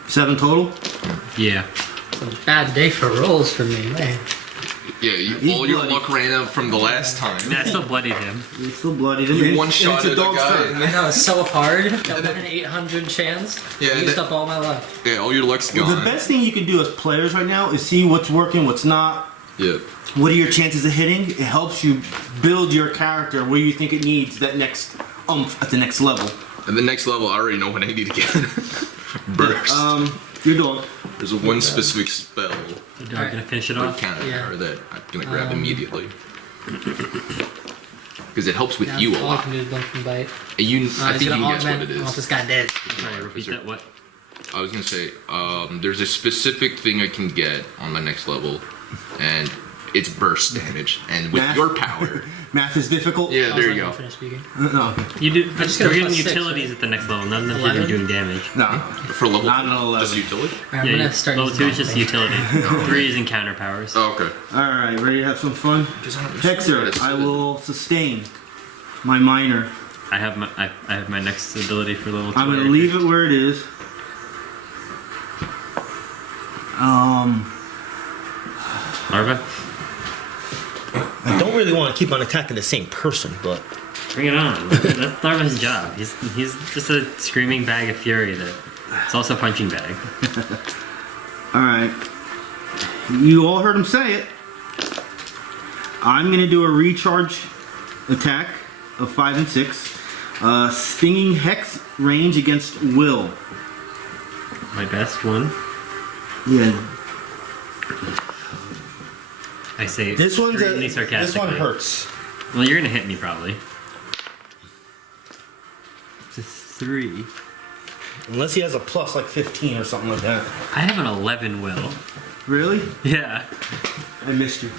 7 total? Yeah. It's a bad day for rolls for me, man. Yeah, He's all your bloody. luck ran out from the last time. I still bloodied him. You still bloodied him. You And one it's- shot and at it's a a dog's guy. turn. I know, it's so hard. That 1 in 800 chance. Yeah, I used that- up all my luck. Yeah, all your luck's The gone. best thing you can do as players right now is see what's working, what's not. Yeah. What are your chances of hitting? It helps you build your character where you think it needs that next oomph at the next level. At the next level, I already know what I need to get. Burst. Your dog. There's one specific spell The dog Alright. gonna finish it or off. counter Yeah. power that I'm gonna grab immediately. Because it helps with Yeah, you a all I lot. can do is blink from bite. And you, I He's think you gonna can guess what augment. it I want is. this guy dead. Sorry, repeat that. What? I was gonna say, there's a specific thing I can get on my next level, and it's burst damage. And with Math? your power, Math is difficult. yeah, I was there you letting go. him finish speaking. No. You do. I just got a We're getting plus 6, utilities right? at the next level. None of them 11? are doing damage. No. For level Not an 11. just utility. Alright, I'm Yeah, gonna start level 2 using is just my- utility. 3 is encounter powers. Oh, okay. Alright, ready to have some fun? Just on- Hexer, I will sustain my minor. I have my next ability for level 2. I'm gonna leave it where it is. Larva, I don't really want to keep on attacking the same person, but bring it on. That's Larva's job. He's just a screaming bag of fury that. It's also a punching bag. Alright. You all heard him say it. I'm gonna do a recharge attack of 5 and 6. Stinging Hex range against Will. My best one. Yeah. I say this one's extremely this one sarcastically. hurts. Well, you're gonna hit me probably. It's a 3. Unless he has a plus like 15 or something like that. I have an 11 will. Really? Yeah. I missed you.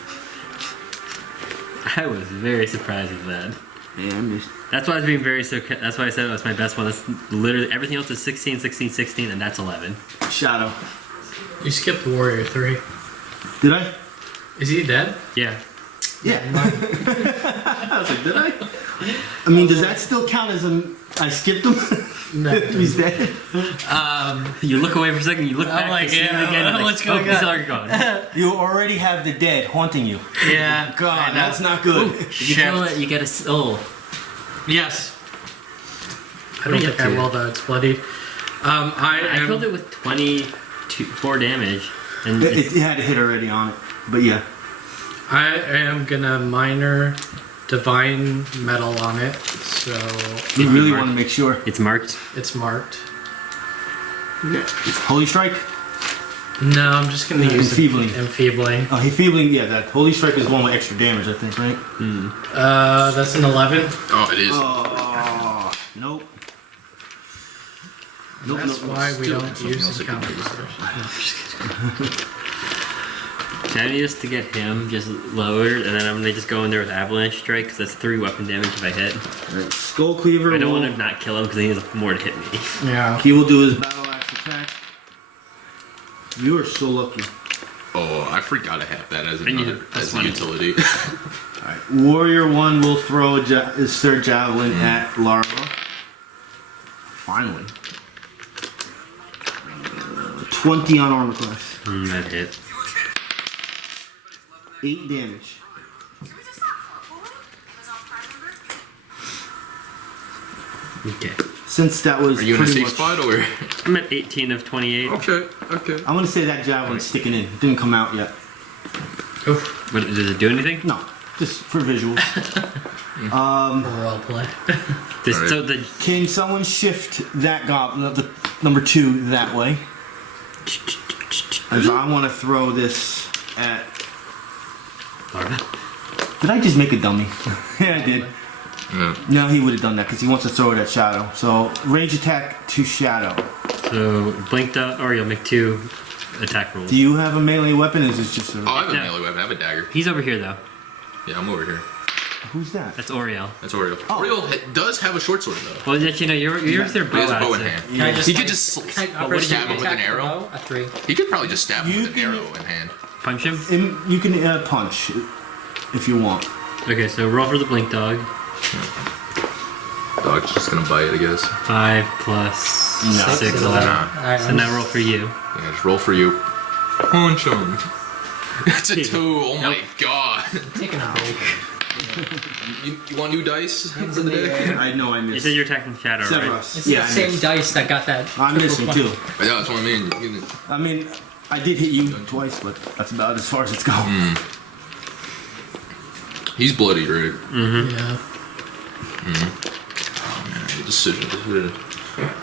I was very surprised at that. Yeah, I missed. That's why I was being very that's why I said it was my best one. That's literally everything else is 16, 16, 16, and that's 11. Shadow. You skipped Warrior 3. Did I? Is he dead? Yeah. Yeah. I was like, did I? I mean, does that still count as I skipped him? No. He's dead. You look away for a second, you look back, like, you see him yeah, again, you're what's like, going oh, he's on? already gone. You already have the dead haunting you. Yeah. God, I know. that's not good. If you kill it, you get a soul. Yes. I What don't are you think up I to? will though. It's bloodied. I killed it with 4 damage. And It had a hit already on it, but yeah. I am gonna minor divine metal on it, so You It'd be really marked. want to make sure. it's marked. it's marked. Holy Strike? No, I'm just gonna use Enfeebling. Enfeebling. Oh, Enfeebling, yeah, that Holy Strike is one with extra damage, I think, right? That's an 11. Oh, it is. Oh, nope. Nope, That's nope. why we Still don't something use else I can encounters. So I need us to get him just lowered, and then I'm gonna just go in there with Avalanche Strike, because that's 3 weapon damage if I hit. Right, Skull Cleaver I don't will, want to not kill him, because he has more to hit me. Yeah. he will do his battle axe attack. You are so lucky. Oh, I forgot I have that as And you another have plus as a one. utility. Alright, Warrior 1 will throw his third javelin at Larva. Finally. 20 on armor class. That hit. 8 damage. Okay. Since that was Are you in a pretty safe much, spot or? I'm at 18 of 28. Okay. I'm gonna say that javelin's sticking in. It didn't come out yet. But does it do anything? No, just for visuals. Role play. This, so the Can someone shift that goblin, the number 2, that way? As I want to throw this at. Larva. Did I just make a dummy? Yeah, I did. Yeah. No, he would have done that because he wants to throw it at Shadow. So range attack to Shadow. So blinked up, or you'll make 2 attack rolls. Do you have a melee weapon? Or is this just a? Oh, I have a No. melee weapon. I have a dagger. He's over here though. Yeah, I'm over here. Who's that? That's Auriel. That's Auriel. Oh. Auriel does have a short sword though. Well, you know, you're with their bow. He has a bow in out, so- hand. Can I just He could like, just can I what did you stab stab him with an attack arrow? the bow? A 3. He could probably just stab him You with an can- arrow in hand. Punch him. You can punch if you want. Okay, so roll for the blink dog. Dog's just gonna bite, I guess. 5 plus No. 6, 11. Alright, So now roll for you. Yeah, just roll for you. Punch him. It's a 2. Oh my Nope. god. taking a break. You want new dice Hands for in the the day? air. I know I You missed. said you're attacking Shadow, right? Sevras. It's Yeah, the I same missed. dice that got that. I'm missing too. Yeah, that's what I mean. You- I mean, I did hit you twice, but that's about as far as it's going. He's bloody, right? Yeah. Good decision.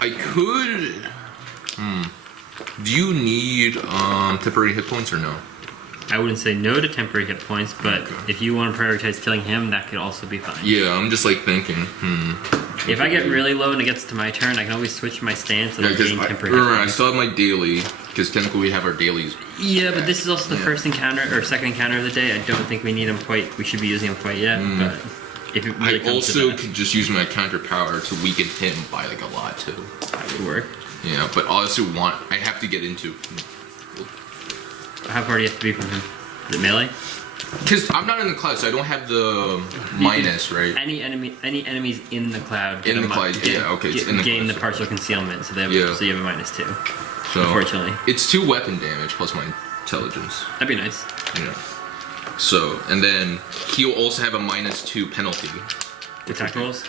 I could. Do you need temporary hit points or no? I wouldn't say no to temporary hit points, but if you want to prioritize killing him, that could also be fine. Yeah, I'm just like thinking. If I get really low and it gets to my turn, I can always switch my stance and Yeah, I'll because gain I, temporary hit remember, I points. still have my daily. Because technically we have our dailies. Yeah, but this is also the Yeah. first encounter or second encounter of the day. I don't think we need him quite. We should be using him quite yet. But if it really I comes to also that, could just use my counter power to weaken him by like a lot too. that would work. Yeah, but I also want. I have to get into. How far do you have to be from him? Is it melee? Because I'm not in the cloud, so I don't have the minus, right? Any enemies in the cloud. In get the a cloud, yeah, okay, it's in the gain cloud, the partial concealment, so they have, Yeah. so you have a -2. So Unfortunately, it's 2 weapon damage plus my intelligence. that'd be nice. Yeah. So and then he'll also have a -2 penalty Attack rolls.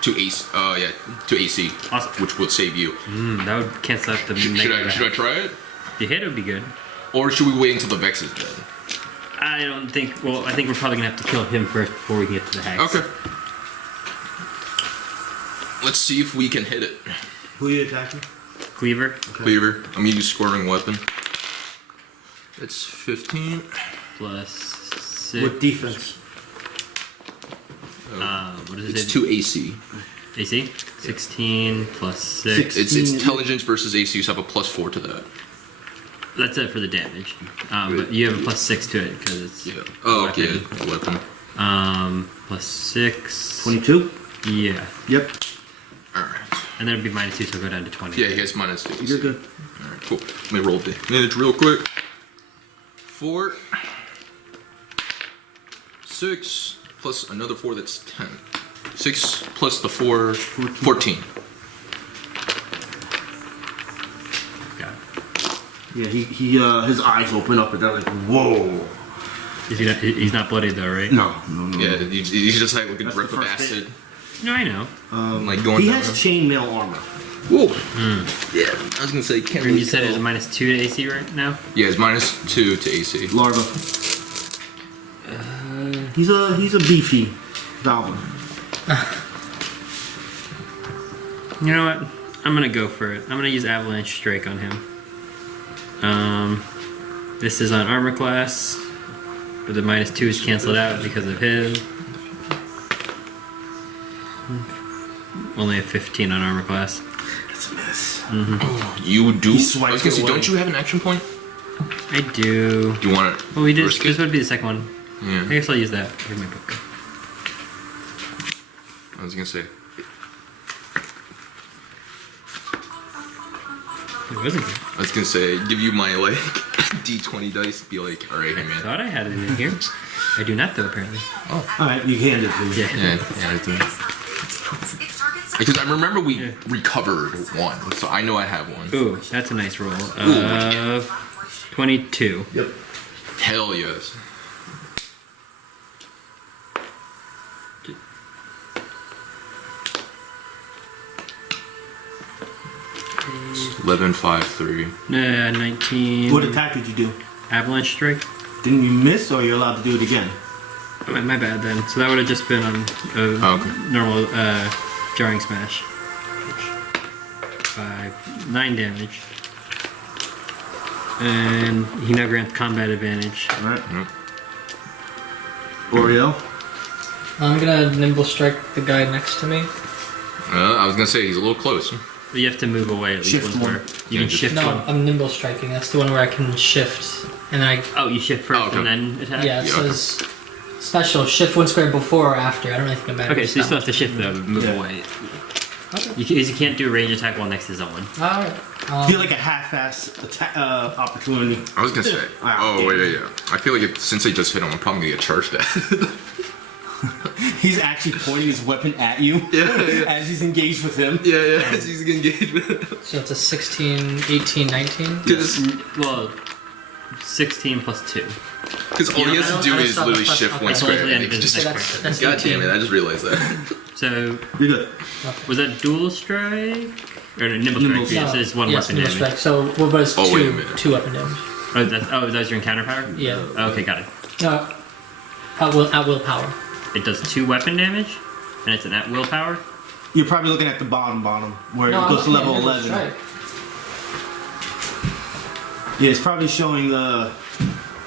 to AC. Yeah, to AC, Awesome. which would save you. That would cancel out the Should negative. I try it, If you hit, it would be good. or should we wait until the Vex is dead? I don't think. Well, I think we're probably gonna have to kill him first before we get to the hex. Okay. Let's see if we can hit it. Who are you attacking? Cleaver Cleaver. I'm gonna use scoring weapon. It's 15. plus 6. What defense? What is It's it? 2 AC. AC? 16 plus 6. It's 16. intelligence versus AC, so I have a +4 to that. That's it for the damage. But you have a +6 to it because it's Yeah. Oh, okay. weapon. Weapon. Plus 6. 22? Yeah. Yep. Alright. And then it'd be -2, so go down to 20. Yeah, he has -2. You're good. Alright, cool. Let me roll damage real quick. 4. 6 plus another 4, that's 10. 6 plus the 4, 14. Yeah, he his eyes open up and they're like, whoa. He's not bloody though, right? No. Yeah, he's just like looking That's drip the of first acid. No, I know. Like going He down. has chainmail armor. Whoa. Yeah, I was gonna say, can't really You said it's tell. a -2 to AC right now? Yeah, it's -2 to AC. Larva. He's a beefy goblin. You know what? I'm gonna go for it. I'm gonna use Avalanche Strike on him. This is on armor class, but the -2 is canceled out because of his. Only a 15 on armor class. It's a miss. You do. He I swipes was gonna it say, away. don't you have an action point? I do. Do you want to? Well, we did. risk This it? would be the second one. Yeah. I guess I'll use that. Here's my book. I was gonna say. It wasn't. I was gonna say, give you my like D20 dice. Be like, all right, hey I man. thought I had it in here. I do not though, apparently. Alright, you hand it to me. Yeah. Yeah, I do. Because I remember we recovered one, so I know I have one. Ooh, that's a nice roll. 22. Yep. Hell yes. It's 11, 5, 3. 19. What attack did you do? Avalanche Strike. Didn't you miss or you're allowed to do it again? Oh, my bad then. So that would have just been on a Okay. normal jarring smash. 9 damage. And he now grants combat advantage. Alright. Yep. Auriel? I'm gonna nimble strike the guy next to me. I was gonna say he's a little close. But you have to move away at least Shift one one. where you can just- shift No, one. I'm nimble striking. That's the one where I can shift and then I. Oh, you shift first Oh, okay. and then attack? Yeah, it Yeah, okay. says special shift one square before or after. I don't really think it matters. Okay, so you still have to shift though to move Yeah. away. Okay. You can't do a range attack while next to someone. Alright. Feel like a half-ass attack opportunity. I was gonna say. Wow. Oh wait, yeah. I feel like since I just hit him, I'm probably gonna get charged at. He's actually pointing his weapon at you as he's engaged with him. yeah. He's engaged with. So it's a 16, 18, 19. Well, 16 plus 2. Because all he has to do is literally shift one Okay. square. And he Okay. can just. So that's God 18. damn it! I just realized that. So, You're good. was that dual strike? Or no, nimble Nimble strike? No, Yes, it's one yes, weapon nimble damage. strike. So what was Oh, wait a minute. two weapon damage? Oh, that was your encounter power? Yeah. Okay, got it. No. At will power. It does 2 weapon damage, and it's an at will power. You're probably looking at the bottom, where No, it I'm goes to looking at level nimble 11. strike. Yeah, it's probably showing the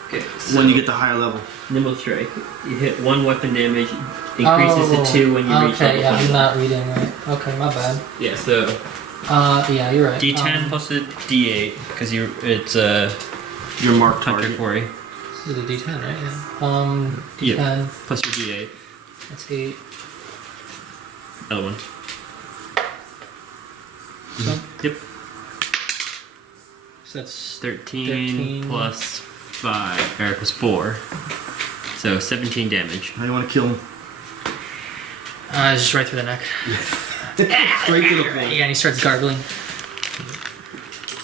Okay, when you get the higher level. nimble strike. You hit 1 weapon damage, increases to 2 when you reach Okay, level yeah, 20. I'm not reading right. Okay, my bad. Yeah, so Yeah, you're right. D10 plus a D8 because it's Your marked hunter target. quarry. This is a D10, right? Yeah. Yeah. D10. Plus your D8. That's 8. Other one. So, Yep. so that's 13 plus 5 or plus 4. So 17 damage. How do you want to kill him? just right through the neck. Straight to the point. Yeah, and he starts gargling.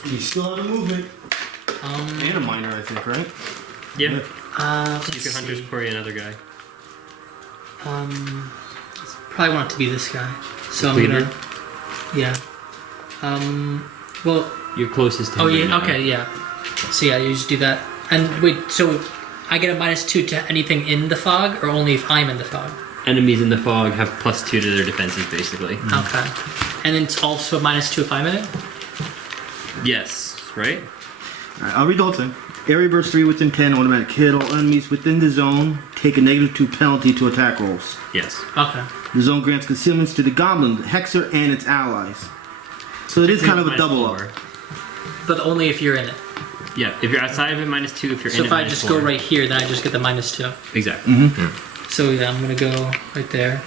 You still have a movement. Um, And a minor, I think, right? Yeah. let's You can hunter's see. quarry another guy. Probably want it to be this guy. So I'm Leader? gonna. Yeah. Well. You're closest to him. Oh right yeah. now. Okay. Yeah. So yeah, you just do that. And wait. So I get a -2 to anything in the fog, or only if I'm in the fog? Enemies in the fog have +2 to their defenses, basically. Okay. And then it's also a -2 if I'm in it. Yes. Right. Alright, I'll read the whole thing. Area burst 3 within 10 automatic hit. All enemies within the zone take a -2 penalty to attack rolls. Yes. Okay. The zone grants concealments to the goblin, the hexer, and its allies. So it is kind of a double up. -4. But only if you're in it. Yeah. If you're outside of it, -2. If you're So in if it, I just go -4. right here, then I just get the -2. Exactly. So yeah, I'm gonna go right there.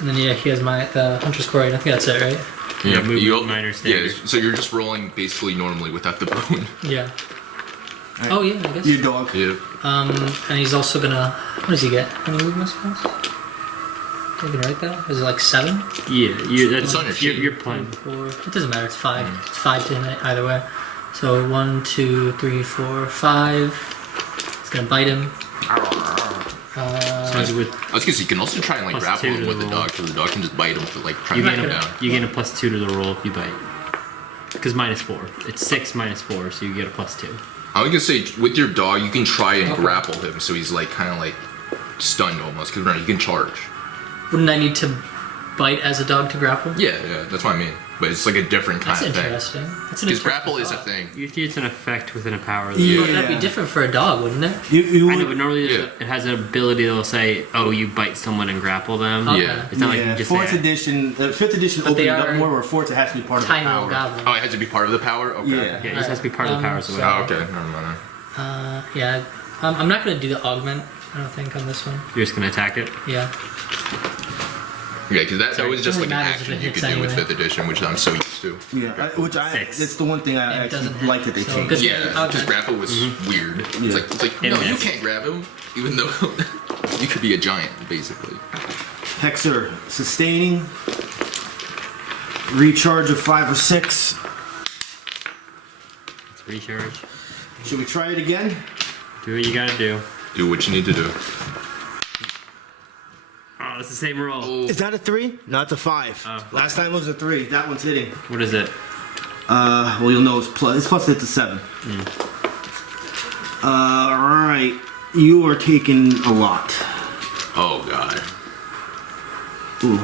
And then yeah, he has my hunter's quarry. I think that's it, right? Yeah, movement, you'll- minor, standard. Yeah, so you're just rolling basically normally without the bone. Yeah. Oh yeah, I guess. Your dog. Yeah. And he's also gonna. What does he get? Any movement skills? I can write that. Is it like 7? Yeah. That's It's on your sheet. You're playing. 4. It doesn't matter. It's 5. It's 5 to hit either way. So 1, 2, 3, 4, 5. It's gonna bite him. So with I was gonna say you can also try and like Plus grapple 2 him to with the the roll. dog, because the dog can just bite him to like try you and gain knock him a down. you gain a +2 to the roll if you bite. Because -4. It's 6 minus 4, so you get a +2. I was gonna say with your dog you can try and grapple him, so he's like kind of like stunned almost. Because remember, you can charge. Wouldn't I need to bite as a dog to grapple? Yeah, that's what I mean. But it's like a different kind That's of thing. interesting. That's an Because interesting grapple is a thought. thing. Usually it's an effect within a power. Yeah. But that'd be different for a dog, wouldn't it? You I know, would- but normally Yeah. it has an ability that'll say, "Oh, you bite someone and grapple them." Okay. Yeah. It's not like you yeah, just fourth say, edition, 5th edition But they opened it up are more, where fourth it has to be part of Tiny the little power. goblin. Oh, it has to be part of the power. Okay. Yeah. "Yeah, it just has to be part of the powers." so- away. Oh, okay. Never mind. Yeah. I'm not gonna do the augment. I don't think on this one. You're just gonna attack it. Yeah. Yeah, because that's Sorry. always just Only like an matters if action it you hits could do with anyway. 5th edition, which I'm so used to. Yeah, which I 6. that's the one thing I And it actually doesn't hit, like that they so changed. good. Yeah, Okay. because grapple was weird. Yeah. It's like It no, you missed. can't grab him, even though you could be a giant, basically. Hexer, sustaining, recharge of 5 or 6. It's recharge. Should we try it again? Do what you gotta do. Do what you need to do. Oh, it's the same roll. Is that a 3? No, it's a 5. Oh. Last time it was a 3. That one's hitting. What is it? Well, you'll know it's plus it's a 7. Alright. You are taking a lot. Oh god. Ooh.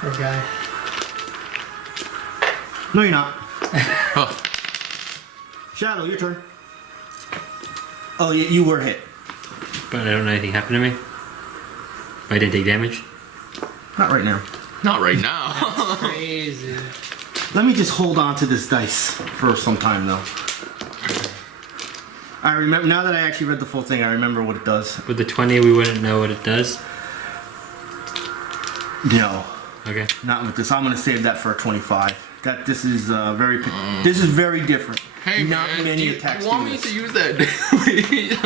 Poor guy. No, you're not. Huh. Shadow, your turn. Oh, you were hit. But I don't know anything happened to me. I didn't take damage. Not right now. Not right now. Crazy. Let me just hold on to this dice for some time, though. I remember, now that I actually read the full thing, I remember what it does. With the 20, we wouldn't know what it does. No, Okay. not with this. I'm gonna save that for a 25. This is this is very different. Hey not man, many do you attacks want do me this. to use that?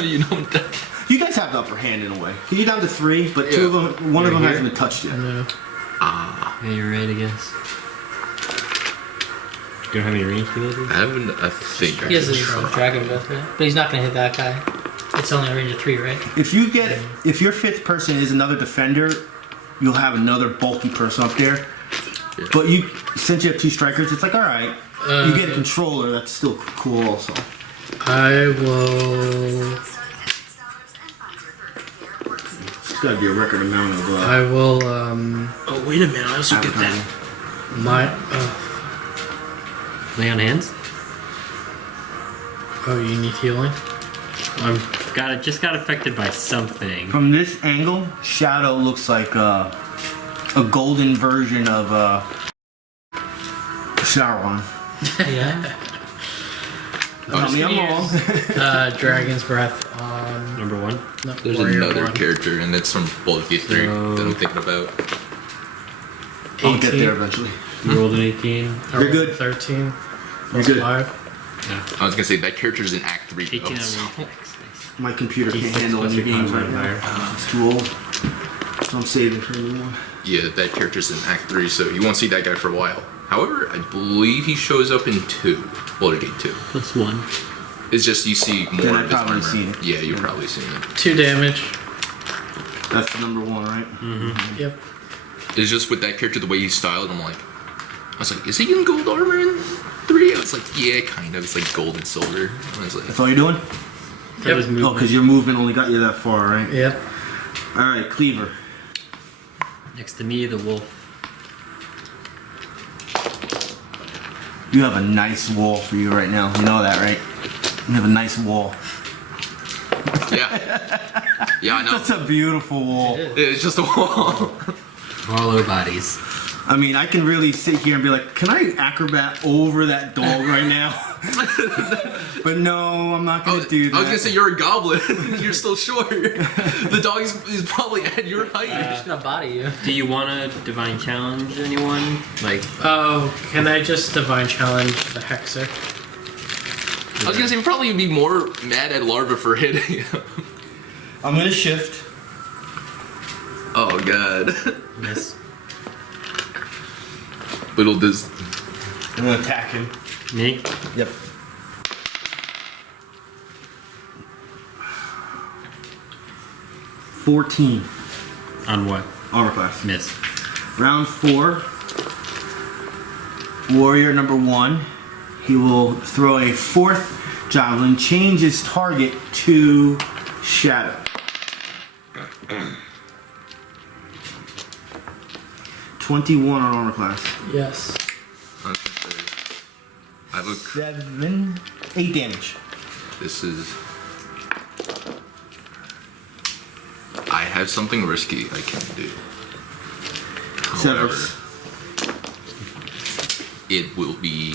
You know that. You guys have the upper hand in a way. You're down to 3, but two of them, one of them Right hasn't here? been touched yet. Yeah, you're right, I guess. You don't have any range for those? I haven't. I think I He has can his try. dragon breath, right? But he's not gonna hit that guy. It's only a range of 3, right? If your 5th person is another defender, you'll have another bulky person up there. Yeah. But since you have 2 strikers, it's like, all right. You get a controller. That's still cool, also. I will. It's got to be a record amount of. I will. Oh wait a minute! I also get that. My. Lay on hands? Oh, you need healing. Just got affected by something. From this angle, Shadow looks like a golden version of Sauron. Yeah. Tell me I'm wrong. Dragon's breath on. Number 1. No, There's warrior another one. character, and it's from Baldur's Gate 3 that I'm thinking about. I'll get 18. there eventually. You rolled an 18. I You're rolled good. 13. You're Plus good. 5. I was gonna say that character's in Act 3. 18 though, on so- reflex. Nice. My computer can't 86 handle plus any your games con right now. modifier. It's too old. So I'm saving for a new one. Yeah, that character's in Act 3, so you won't see that guy for a while. However, I believe he shows up in 2. Baldur's Gate 2. Plus 1. It's just you see more Then of I've his probably armor. seen it. Yeah, you've probably seen it. 2 damage. That's the number 1, right? Yep. It's just with that character, the way he's styled, I was like, is he in gold armor in 3? I was like, yeah, kind of. It's like gold and silver. I was like, That's all you're doing? That was Oh, movement. because your movement only got you that far, right? Yep. All right, Cleaver. Next to me, the wolf. You have a nice wall for you right now. You know that, right? You have a nice wall. yeah. Yeah, I know. That's a beautiful wall. It's just a wall. Wallow bodies. I mean, I can really sit here and be like, can I acrobat over that dog right now? But no, I'm not going to do that. I was gonna say you're a goblin. You're still short. The dog is probably at your height. I'm just gonna body you. Do you want to divine challenge anyone? Like, Oh, can I just divine challenge the Hexer? I was gonna say probably you'd be more mad at Larva for hitting him. I'm going to shift. Oh god. miss. Little does. I'm going to attack him. Me? Yep. 14 On what? armor class. Miss. Round 4. Warrior number 1. He will throw a 4th javelin, change his target to shadow. 21 on armor class. Yes. I was gonna say, I look. 8 damage. This is. I have something risky I can do. However, Sevras. it will be.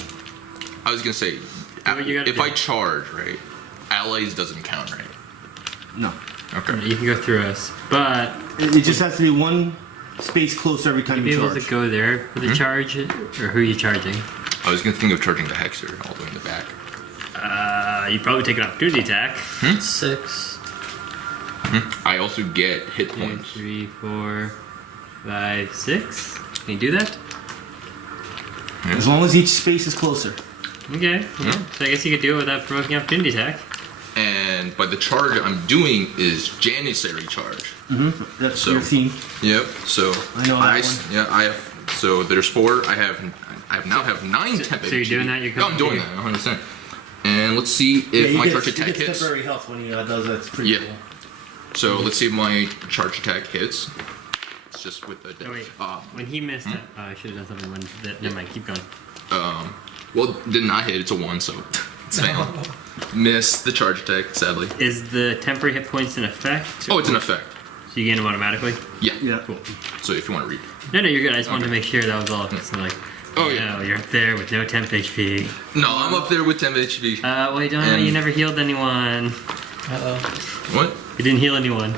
I was gonna say, what you gotta if do. I charge, right, allies doesn't count, right? No. Okay. You can go through us, but It just has to be one space closer every time be you able charge. to go there with the charge, or who are you charging? I was gonna think of charging the Hexer all the way in the back. You probably take an opportunity attack. 6. I also get hit 2, points. 3, 4, 5, 6. Can you do that? As long as each space is closer. Okay. Yeah. So I guess you could do it without provoking opportunity attack. And by the charge I'm doing is Janissary charge. That's So- your theme. Yep. So I know that s- Yeah, I have. So there's 4. I now have 9 temp. so you're doing that? You're No, I'm doing coming- that. 100%. And let's see if my charge attack hits. temporary health when he does that. It's pretty Yeah. cool. So let's see if my charge attack hits. It's just with the. Oh, wait. When he missed it, I should have done something when that. Never mind. Keep going. Well, did not hit. It's a 1, so it's failed. Miss the charge attack, sadly. Is the temporary hit points in effect? Oh, it's an effect. So you gain them automatically? Yeah. Yeah. Cool. So if you want to read. No, you're good. I just wanted to make sure that was all. So like, Oh, yeah. no, you're up there with no temp HP. No, I'm up there with 10 HP. Wait, no, And- you never healed anyone. Uh-oh. What? You didn't heal anyone.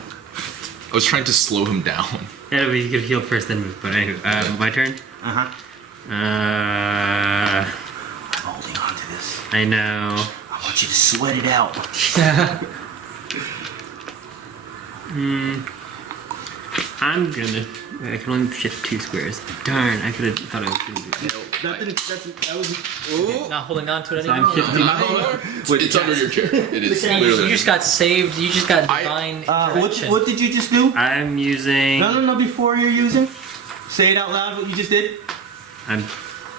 I was trying to slow him down. Yeah, but you could heal first, then move. But anyway, my turn. Uh-huh. Uh, I'm holding on to this. I know. I want you to sweat it out. I'm gonna. I can only shift 2 squares. Darn, I could have thought I was gonna do that. That was. Oh. Not holding on to it So I'm anymore. shifting. It's under your chair. It is You literally. just got saved. You just got divine What intervention. did you just do? I'm using. No. Before you're using, say it out loud. What you just did.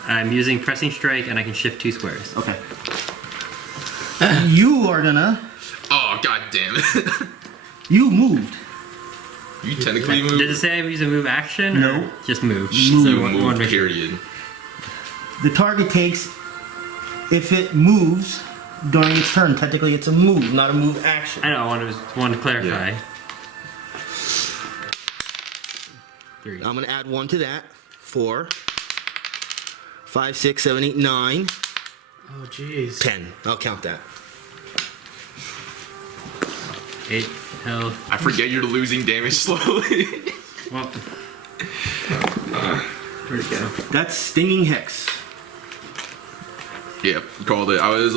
I'm using pressing strike, and I can shift 2 squares. Okay. You are gonna. Oh, god damn it. You moved. You technically Does move. it say I'm using move action? No. Or just move. Move. So You one move, make sure. period. The target takes. If it moves during its turn, technically it's a move, not a move action. I know. I wanted to clarify. Yeah. 3. I'm gonna add 1 to that. 4, 5, 6, 7, 8, 9, Oh, jeez. 10. I'll count that. 8 health. I forget you're losing damage slowly. Well. Where'd it go? That's stinging hex. Yep, called it. I was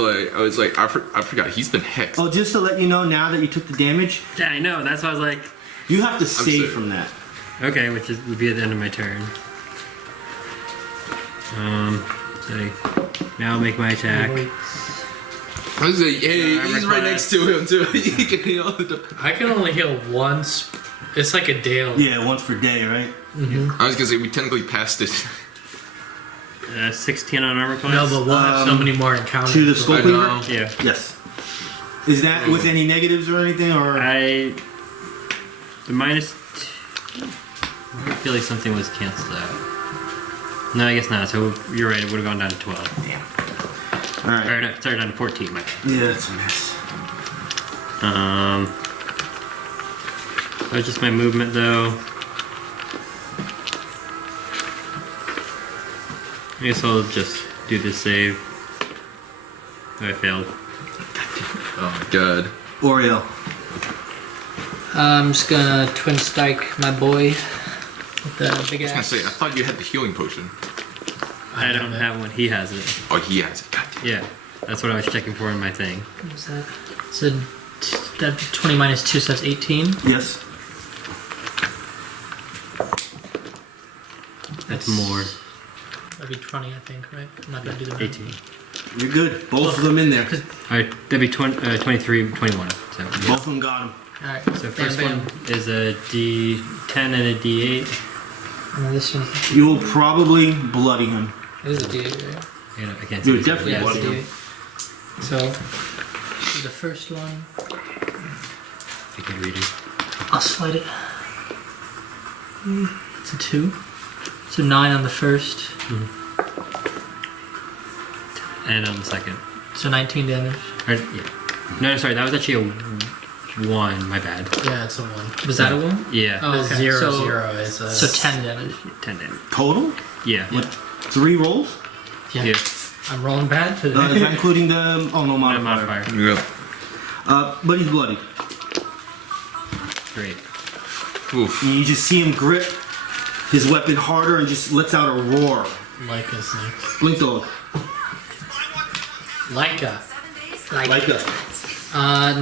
like, I forgot. He's been hexed. Oh, just to let you know, now that you took the damage, Yeah, I know. That's why I was like, you have to save sick. from that. okay, which would be at the end of my turn. So now I'll make my attack. I was like, hey, Yeah, he's armor right class. next to him too. He can heal the. I can only heal once. It's like a daily. Yeah, once per day, right? I was gonna say we technically passed it. 16 on armor class. No, but we'll have so many more encounters. To the before- I Skull know. Cleaver? Yeah. Yes. Is that with any negatives or anything, or? The minus. I feel like something was canceled out. No, I guess not. So you're right. It would have gone down to 12. Damn. Or Alright. no, sorry, down to 14. My bad. Yeah, that's a mess. That was just my movement, though. I guess I'll just do this save. Oh, I failed. Oh my god. Auriel. I'm just gonna twin strike my boy with the big I was gonna axe. say, I thought you had the healing potion. I don't have one. He has it. Oh, he has it. God damn. Yeah, that's what I was checking for in my thing. What was that? It's a that's 20 minus 2, so that's 18. Yes. That's more. That'd be 20, I think, right? I'm not gonna do the math. 18. You're good. Both of them in there. Alright, that'd be 23, 21. So, Both of them got him. Alright. So first one is a D10 and a D8. And then this one's You will probably bloody him. it is a D8, right? You know, I can't You see would definitely Yeah, it's bloody a him. D8. So the first one, if you can read it. I'll slide it. It's a 2. So 9 on the first. And on the second. So 19 damage. Or, yeah. No, sorry, that was actually a 1. My bad. Yeah, it's a 1. Was that a 1? Yeah. Oh, The okay. 0, so, 0 is a... So 10 damage. 10 damage. Total? Yeah. What? 3 rolls? Yeah. Yeah. I'm rolling bad today. Is that including the no No modifier? modifier. Yeah. But he's bloody. Great. Oof. And you just see him grip his weapon harder and just lets out a roar. Lyca's next. Blink dog. Lyca. Like that.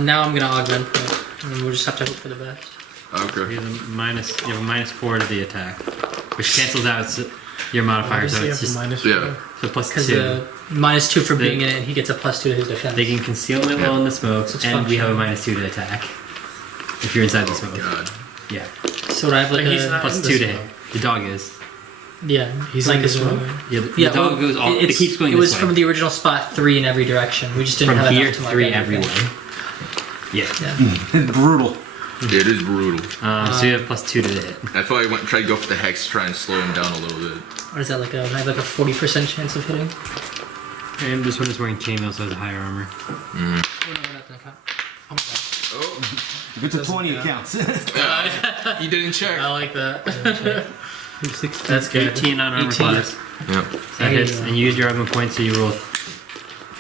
Now I'm gonna augment it, and then we'll just have to hope for the best. Okay. You have a -4 to the attack, which cancels out your modifier, so it's just Yeah. so plus Because 2. -2 for being They- in it, and he gets a +2 to his defense. They can concealment while in the smoke, So it's and we have a functional. -2 to attack if you're inside the smoke. God. Yeah, So would I have like But he's a not- plus in the 2 to smoke. hit. The dog is. yeah? He's like in a the smoke? smoke. Yeah, the Yeah, dog well, goes all. It it's- keeps going It was this from way. the original spot 3 in every direction. We just didn't From have here, enough to mark 3 it. everywhere. Yeah. Yeah. Brutal. It is brutal. So you have plus 2 to the hit. That's why I went tried to go for the hex to try and slow him down a little bit. What is that like? I have like a 40% chance of hitting. And this one is wearing chainmail, so has a higher armor. Oh, no, we're not gonna count. Oh my god. Oh. If it's a 20, it counts. You didn't check. I like that. 16, That's good. 18 on armor 18. class. Yeah. That hits, and you use your augment point, so you roll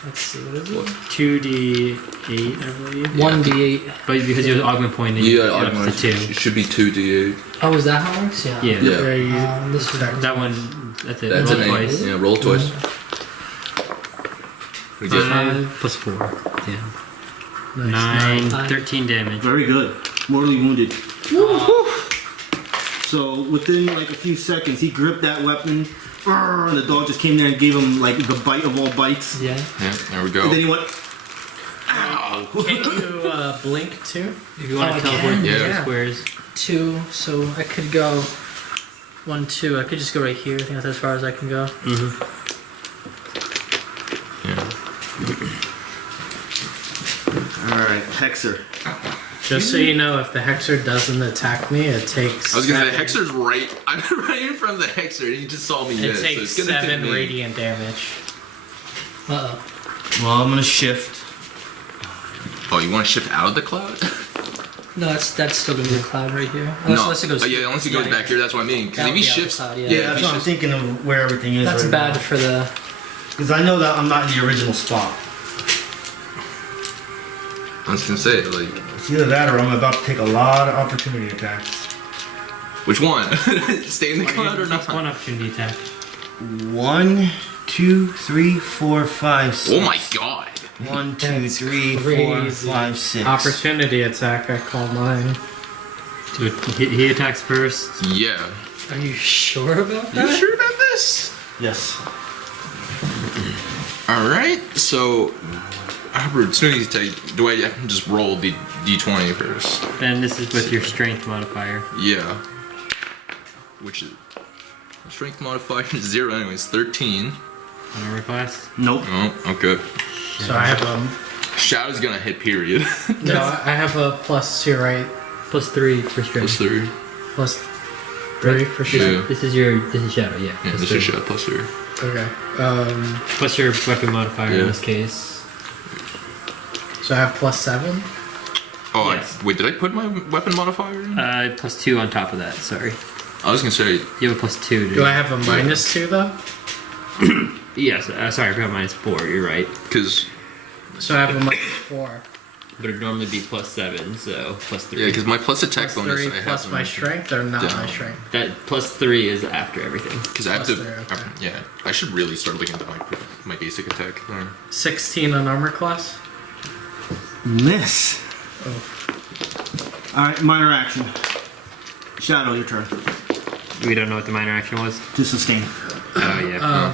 Let's see, what is it? 2d8, I believe. 1d8. But because you have augment point, it Yeah, ups to 2. it should be 2d8. Oh, is that how it works? Yeah. Yeah. Yeah. This is That one, that's it. That's roll an 8. twice. Yeah, roll twice. We did. 5 plus 4. Yeah. Nice. 9, 13 damage. Very good. Mortally wounded. So within like a few seconds, he gripped that weapon, and the dog just came there and gave him like the bite of all bites. Yeah. Yeah, there we And then go. he went. Can you blink too? If you want Oh, to I teleport can, the yeah. squares. 2, so I could go 1, 2. I could just go right here. I think that's as far as I can go. Yeah. Alright, Hexer. Just so you know, if the Hexer doesn't attack me, it takes. I was gonna say, the Hexer's right. I'm right in front of the Hexer, and he just saw me. It so takes it's gonna 7 hit me. radiant damage. Uh-oh. Well, I'm gonna shift. Oh, you want to shift out of the cloud? No, that's still gonna be a cloud right here. Unless it goes. Yeah, unless he goes back here, that's what I mean. Because That if would he be out of shifts, the cloud, yeah. Yeah, if that's he what I'm shifts- thinking of where everything is. That's right bad for the. Because I know that I'm not in the original spot. I was gonna say, like, It's either that or I'm about to take a lot of opportunity attacks. which one? Stay in the cloud or Takes not? one opportunity attack. 1, 2, 3, 4, 5, 6. Oh my god! 1, 2, 3, 4, crazy. 5, 6. Opportunity attack, I call mine. So he attacks first. Yeah. Are you sure about You that? sure about this? Yes. All right. So, opportunity attack. Do I just roll the d20 first? And this is with your strength modifier. Yeah. Which is strength modifier is 0 anyways. 13. On armor class. Nope. Oh, okay. So I have a. Shadow's gonna hit. Period. No, I have a +2, right? Plus 3 for strength. Plus 3. +3 for sure. Yeah. This is shadow, yeah. Yeah, plus this three. is Shadow plus 3. Okay. Plus your weapon modifier Yeah. in this case. So I have +7. Oh, Yes. wait. Did I put my weapon modifier in? Plus 2 on top of that. Sorry, I was gonna say. you have a plus 2. Do I have a -2 though? Yes. Sorry, I forgot -4. You're right. Because So I have a -4. But it'd normally be plus 7, so plus 3. yeah, because my plus attack bonus +3 I have plus my strength or not my strength? That plus 3 is after everything. Because I have Plus to. 3, okay. Yeah, I should really start looking at my basic attack. 16 on armor class. Miss. Alright, minor action. Shadow, your turn. We don't know what the minor action was. To sustain. Oh yeah.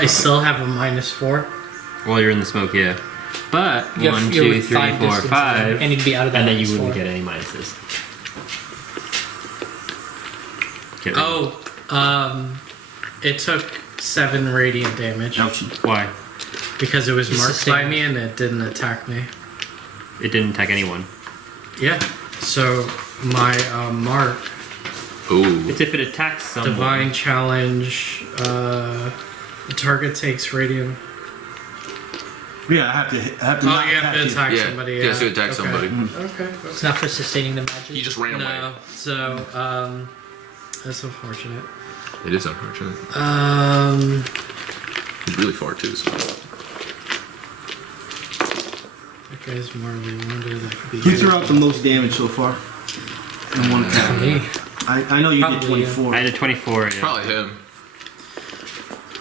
I still have a -4. While you're in the smoke, yeah. But You one, have- two, you're three, five four, distance five, away, and you'd be out of that and then you minus wouldn't four. get any minuses. Get rid of Oh, it took 7 radiant damage Ouchie. it. Why? because it was It's marked by sustained. me and it didn't attack me. It didn't attack anyone. Yeah. So my mark, Ooh. It's if it attacks someone. divine challenge. The target takes radiant. Yeah, I have to. I have to. Oh, not you have to you. attack Yeah, somebody. yeah, so attack Okay. somebody. Okay. It's not for sustaining the magic. He just ran away. No. So that's unfortunate. It is unfortunate. He's really far too. So. That guy's mortally wounded. That could be. Who threw out the most damage so far? In one count. Me. I know you did Probably, 24. I did 24, yeah. Probably him.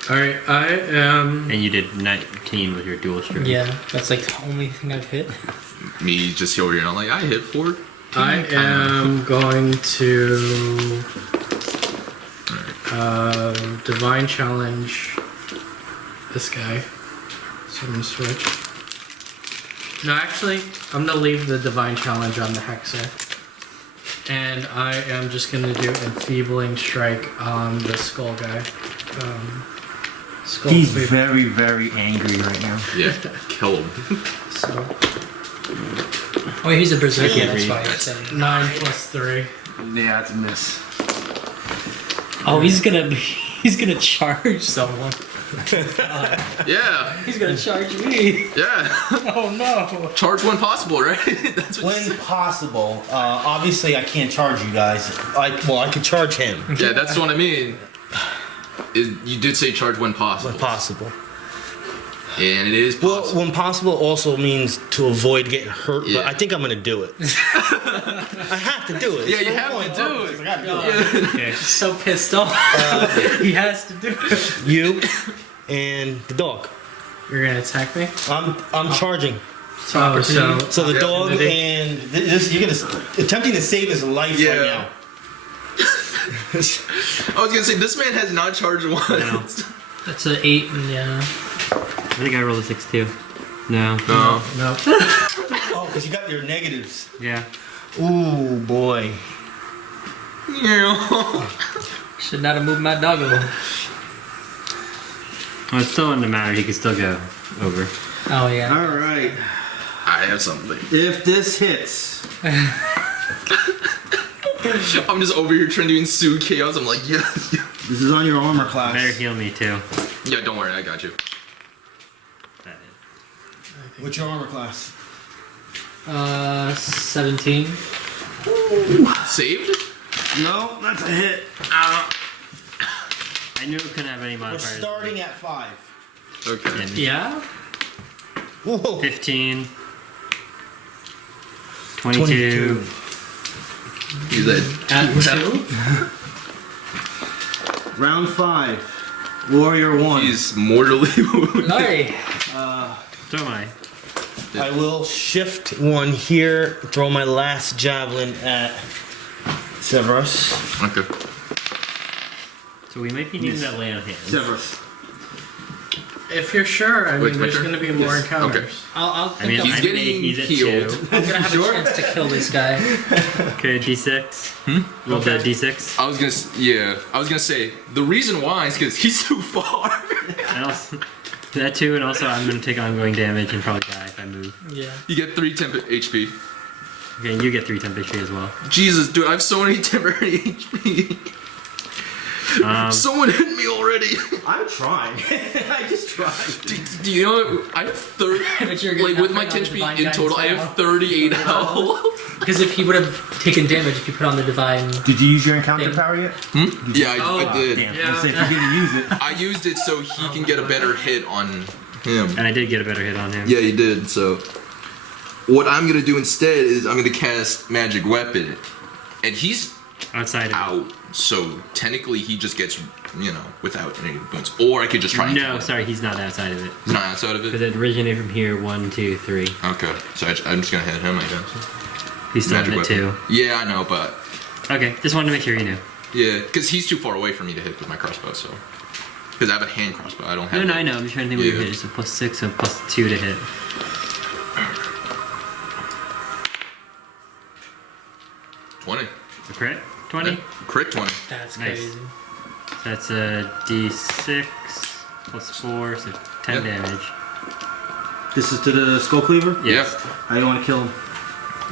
All right. I am. And you did 19 with your dual strike. Yeah, that's like the only thing I've hit. Me just over here and I'm like, I hit 4. I am going to divine challenge this guy. So I'm gonna switch. No, actually, I'm gonna leave the divine challenge on the hexer, and I am just gonna do enfeebling strike on the skull guy. Skull He's cleave. very, very angry right now. Yeah, kill him. So Oh, he's a berserker. Yeah, That's agree. why you're saying. 9 plus 3. Yeah, it's a miss. Oh, he's gonna charge someone. Yeah, He's gonna charge me. yeah. Oh no. Charge when possible, right? That's what When possible. Obviously, I can't charge you guys. I could charge him. Yeah, that's what I mean. You did say charge when possible. When possible. And it is Well, possible. when possible also means to avoid getting hurt, Yeah. but I think I'm gonna do it. I have to do it. Yeah, It's you for have one to do purpose. it. I gotta do it. Okay. So pissed off. He has to do it. You and the dog. You're gonna attack me. I'm charging. Oh, so So the dog opportunity. and this, you're gonna attempting to save his life Yeah. right now. I was gonna say, this man has not charged once. No. That's an 8, and yeah. I think I rolled a 6 too. No. No. No. Oh, because you got your negatives. Yeah. Ooh boy. Yeah. Should not have moved my doggo. Well, it still wouldn't matter. He could still go over. Oh yeah. All right. I have something. If this hits, I'm just over here trying to ensue chaos. I'm like, yeah. this is on your armor class. Better heal me too. Yeah, don't worry, I got you. That is. What's your armor class? 17. Saved? No, that's a hit. I knew it couldn't have any We're modifiers. starting at 5. Okay. And Yeah. Whoa. 15. 22. He's dead. At 2. Round 5. Warrior 1. He's mortally wounded. Alright. So am I. I will shift 1 here, throw my last javelin at Sevras. Okay. So we might be needing that lay on hands. Sevras. If you're sure, I mean, Wait, my there's turn? gonna be more Yes. encounters. Okay. I'll I think mean, I'm, He's I'm getting gonna, he's at healed. 2. I'm gonna have a chance to kill this guy. Okay, D6. Roll that D6. I was gonna say, the reason why is because he's too far. And also, that too, and also I'm gonna take ongoing damage and probably die if I move. Yeah. You get 3 temp HP. Okay, and you get 3 temp HP as well. Jesus, dude, I have so many temporary HP. Someone hit me already. I'm trying. I just tried. Do you know I have 30? But you're getting Like with my upgrade on the 10 divine HP in guidance total, I now. have 38 health. Because if he would have taken damage if you put on the divine. Did you use your encounter Thing. power yet? Yeah, I Oh, did. Damn. Yeah. I said if you didn't use it. I used it so he can get a better hit on him. And I did get a better hit on him. Yeah, you did. So what I'm gonna do instead is I'm gonna cast Magic Weapon, and he's Outside of out. So technically, he just gets without any boons. Or I could just try. and kill No, him. sorry, he's not outside of it. He's not outside of Because it. it originated from here, 1, 2, 3. Okay, so I'm just gonna hit him, I guess. He's still in Magic it weapon. too. Yeah, I know, but Okay, just wanted to make sure you knew. yeah, because he's too far away for me to hit with my crossbow. So because I have a hand crossbow, I don't have. No, I know. I'm just trying to think what your Yeah. hit is. So +6 and +2 to hit. crit 20. Crit 20. That's Nice. crazy. So that's a D6 plus 4, so 10 Yep. damage. This is to the skull cleaver? Yes. How do you want to kill him?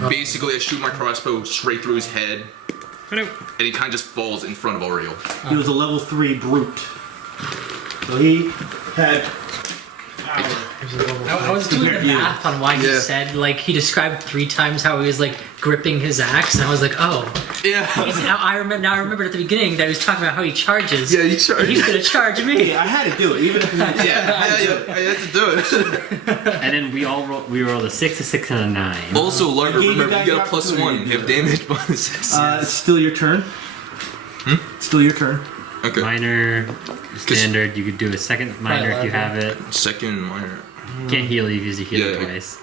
Basically, I shoot my crossbow straight through his head, Oh, no. and he kind of just falls in front of Auriel. He was a level 3 brute. So he had power. I was doing the Compared to you. math on why he Yeah. said, like, he described 3 times how he was, like, gripping his axe, and I was like, oh. Yeah. Now I remember at the beginning that he was talking about how he charges. Yeah, you charge. He's gonna charge me. Yeah, I had to do it, even if it was Yeah, I had to do it. And then we rolled a 6, a 6, and a 9. Also, Larva, I gave you remember, guys you got the a plus opportunity 1. to You do have it. damage bonuses. It's still your turn. It's still your turn. Okay. Minor, standard. You could do a second minor if you have it. Second minor. Can't heal, you use your heal Yeah. twice.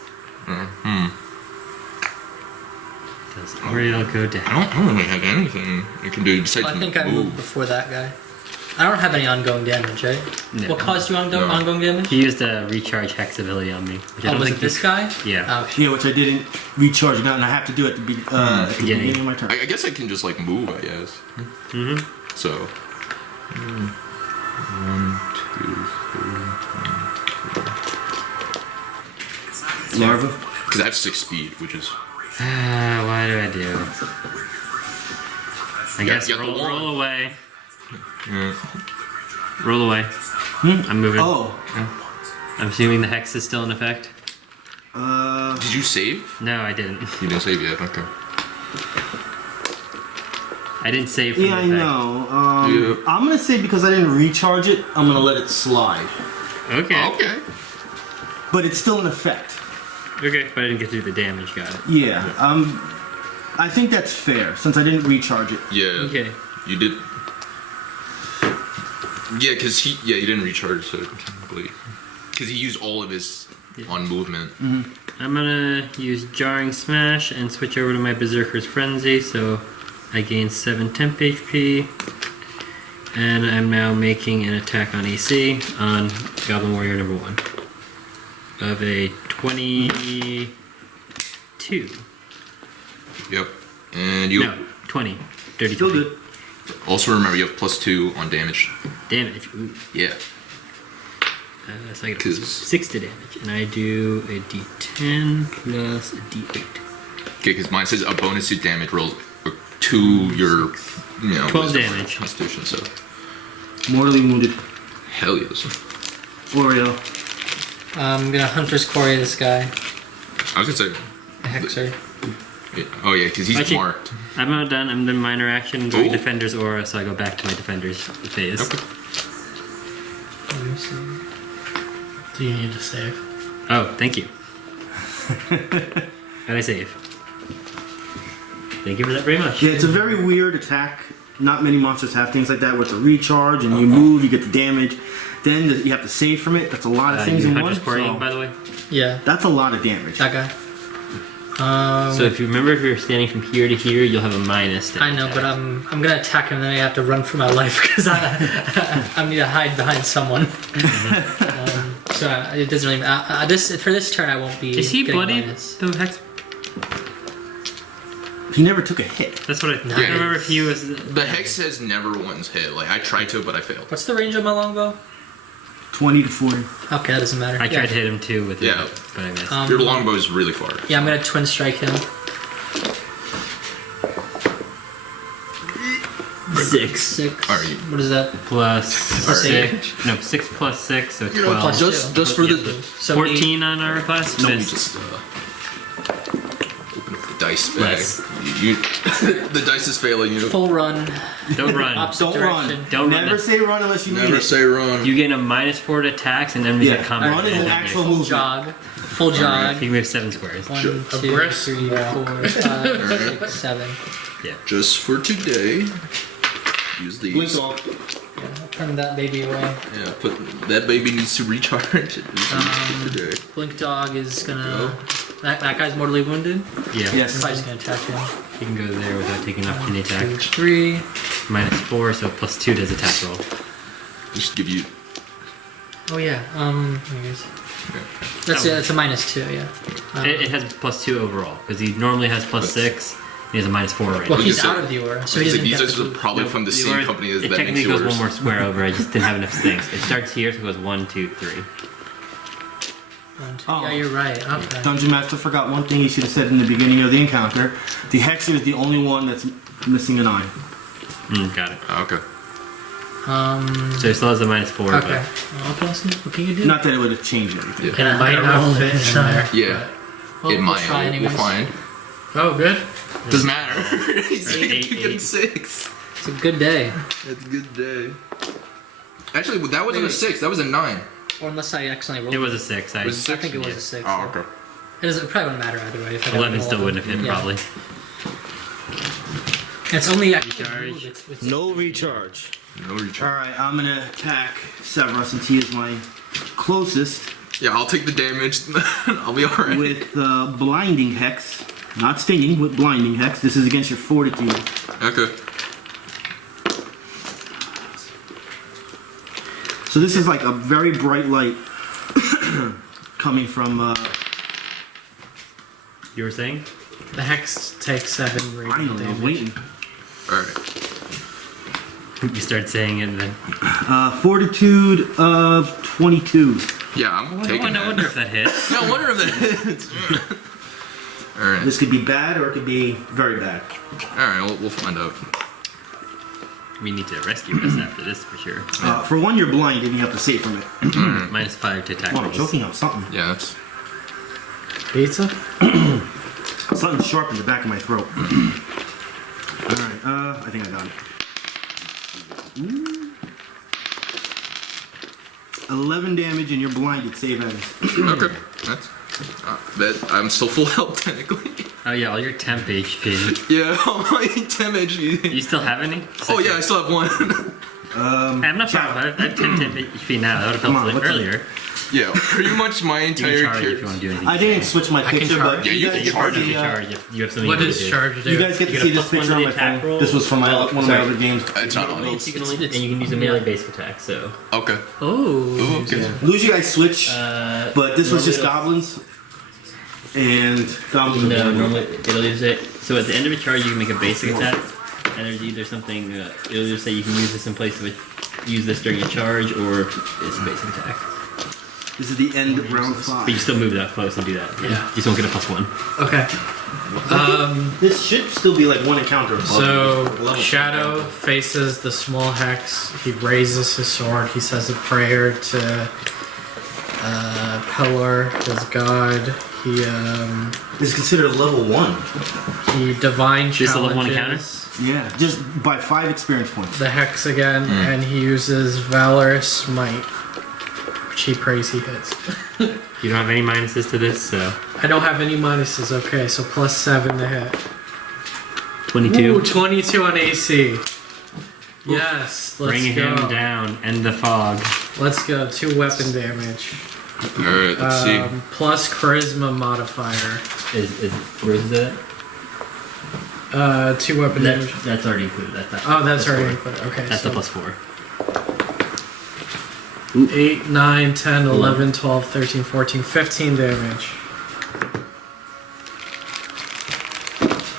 Does Auriel go down? I don't really have anything you can do besides I think I moved before that guy. I don't have any ongoing damage, right? No. What caused you No. ongoing damage? He used a recharge hex ability on me. Which I Oh, don't was think it this you- guy? Yeah. Oh, shit. Yeah, which I didn't recharge now, and I have to do it at the, at the Beginning. beginning of my turn. I guess I can just like move, I guess. Mm-hmm. So. 1, 2, 3. Larva. Because I have 6 speed, which is. What do I do? I guess you got the wand. roll away. Yeah. Roll away. I'm moving. Oh. I'm assuming the hex is still in effect. Did you save? No, I didn't. You didn't save yet. Okay. I didn't save from Yeah, the I effect. know. Yeah. I'm gonna say because I didn't recharge it, I'm gonna let it slide. Okay. Okay. But it's still in effect. Okay, but I didn't get through the damage. Got it. Yeah. I think that's fair since I didn't recharge it. Yeah. Okay. You did. Yeah, because he didn't recharge, so because he used all of his on movement. I'm gonna use Jarring Smash and switch over to my Berserker's Frenzy, so I gain 7 temp HP. And I'm now making an attack on AC on Goblin Warrior number 1 of a 22. Yep. And you No, 20. Dirty Still 20. good. also remember you have +2 on damage. Damage. Ooh. Yeah. So I get a 'Cause- 6 to damage, and I do a D10 plus a D8. Okay, because mine says a bonus to damage rolls to your 12 wisdom damage. Constitution. So Mortally wounded. hell yes. Auriel. I'm gonna Hunter's Quarry this guy. I was gonna say. A Hexer. Yeah. Oh yeah, because he's Actually- marked. I'm not done. I'm the minor action doing Ooh. Defender's Aura, so I go back to my Defender's phase. Okay. Let me see. Do you need to save? Oh, thank you. And I save. Thank you for that very much. Yeah, it's a very weird attack. Not many monsters have things like that where it's a recharge and you move, you get the damage. Then you have to save from it. That's a lot of things you in one. Hunter's Quarrying, So by the way. Yeah, that's a lot of damage. that guy. So if you remember, if you're standing from here to here, you'll have a minus. to I know, attack. but I'm gonna attack him, and then I have to run for my life because I need to hide behind someone. So it doesn't really. For this turn, I won't be. Is he getting bloody? minus. The hex. He never took a hit. That's what I. Nice. I don't remember if he was. The hex says never once hit. Like I tried to, but I failed. What's the range of my longbow? 20 to 40. Okay, that doesn't matter. I tried to hit him too with Yeah. it, but I missed. Your longbow is really far. Yeah, I'm gonna twin strike him. 6 Are you? What is that? plus Plus 6. No, 6 plus 6, so 12. Plus Just- two. just for the- So 14 on our class. No, you Missed. just open up the dice bag. Less. You, the dice is failing you. full run. Don't run. Opposite Don't direction. run. Don't run Never it. say run unless you need Never it. say run. You gain a -4 to attacks, and enemies Yeah, that combat. run is an actual Full movement. jog. Full jog. You can move 7 squares. 1, 2, 3, brisk 4, 5, 6, 7. Just for today, use these. Blink off. Yeah, I'll turn that baby away. Yeah, put that baby needs to recharge. Just for today. Blink dog is gonna. That guy's mortally wounded. Yeah. Yes. Probably just gonna attack him. You can go there without taking opportunity 2, attack. 3. -4, so +2 does attack roll. Just give you. Oh yeah. Anyways. That's Oh. That's a -2. Yeah. It has +2 overall because he normally has +6. He has a -4 right Well, now. he's just out say- of the aura, so he doesn't These get are the boost. probably from the same company as it that technically makes goes yours. one more square over. I just didn't have enough things. It starts here, so it goes 1, 2, 3. 1, 2. Oh. Yeah, you're right. Okay. Dungeon Master forgot one thing he should have said in the beginning of the encounter. The Hexer is the only one that's missing an eye. Got it. Okay. So he still has a -4. Okay. What can you do? Not that it would have changed anything. Yeah. And it might not fit in there. Yeah. Well, It we'll might. try We'll anyways. find. Oh, good. Doesn't matter. He's Right, eight, getting eight. 6. It's a good day. That's a good day. Actually, that wasn't a 6. That was a 9. Or unless I accidentally rolled It was a 6. Was it I 6? think it was a 6. Oh, okay. It probably wouldn't matter either way. If I got 11 all still of wouldn't have them. hit, Yeah. probably. It's only actually Recharge. it's No recharge. No recharge. Alright, I'm gonna attack Sevras since he is my closest Yeah, I'll take the damage. I'll be alright. with Blinding Hex. Not stinging, with Blinding Hex. This is against your fortitude. Okay. So this is like a very bright light coming from, You were saying? The hex takes 7 radiant finally, I'm damage. waiting. Alright. You start saying it and then. Fortitude of 22. Yeah, I'm taking I that. wonder if that hits. Yeah, I wonder if that hits. Alright. This could be bad or it could be very bad. Alright, we'll find out. We need to rescue us after this for sure. For one, you're blind and you have to save from it. -5 to attack Well, I'm rolls. choking on something. Yeah, that's. Pizza? Something sharp in the back of my throat. Alright, I think I got it. Ooh. 11 damage and you're blinded, save Evans. Okay. That's. I'm still full health technically. Oh yeah, all your temp HP. Yeah, I'm like 10 HP. You still have any? Oh yeah, I still have 1. I'm not proud of it. I have 10 temp HP now. That would have Come on, helped what's earlier. Yeah, pretty much my You can entire charge if you character. want to do anything. I didn't switch my I can picture, charge. but Yeah, you can guys get charge to You see, can charge if you have something What you does want to do. charge do? you guys get to You see get a this +1 picture on to my attack phone. roll. This was from one of my sorry. other games. It's not on. You can only, and you can use a melee basic attack. So Okay. Oh. Ooh, okay. Lose you guys switch, but this was just normally goblins. And goblins. no, normally it'll use it. So at the end of a charge, you can make a basic attack, and there's either something it'll just say you can use this in place of use this during a charge, or it's a basic attack. This is the end of round But 5. you still move that close and do that. Yeah. You just won't get a +1. Okay. This should still be like one encounter. above So level. Shadow faces the small hex. He raises his sword. He says a prayer to Pelor, his god. He This is considered level 1. he divine Just a level 1 challenges Yeah, just by 5 experience points. the hex again, and he uses Valorous Might, which he prays he hits. You don't have any minuses to this, so I don't have any minuses. Okay, so +7 to hit. 22. Ooh, 22 on AC. Yes, let's Bring go. him down. End the fog. Let's go. 2 weapon damage. Alright, let's see. Plus charisma modifier. Where is that? 2 weapon damage. That's already included. That's Oh, that's already 4. included. Okay, That's so the +4. 8, 9, 10, 11, 12, 13, 14, 15 damage.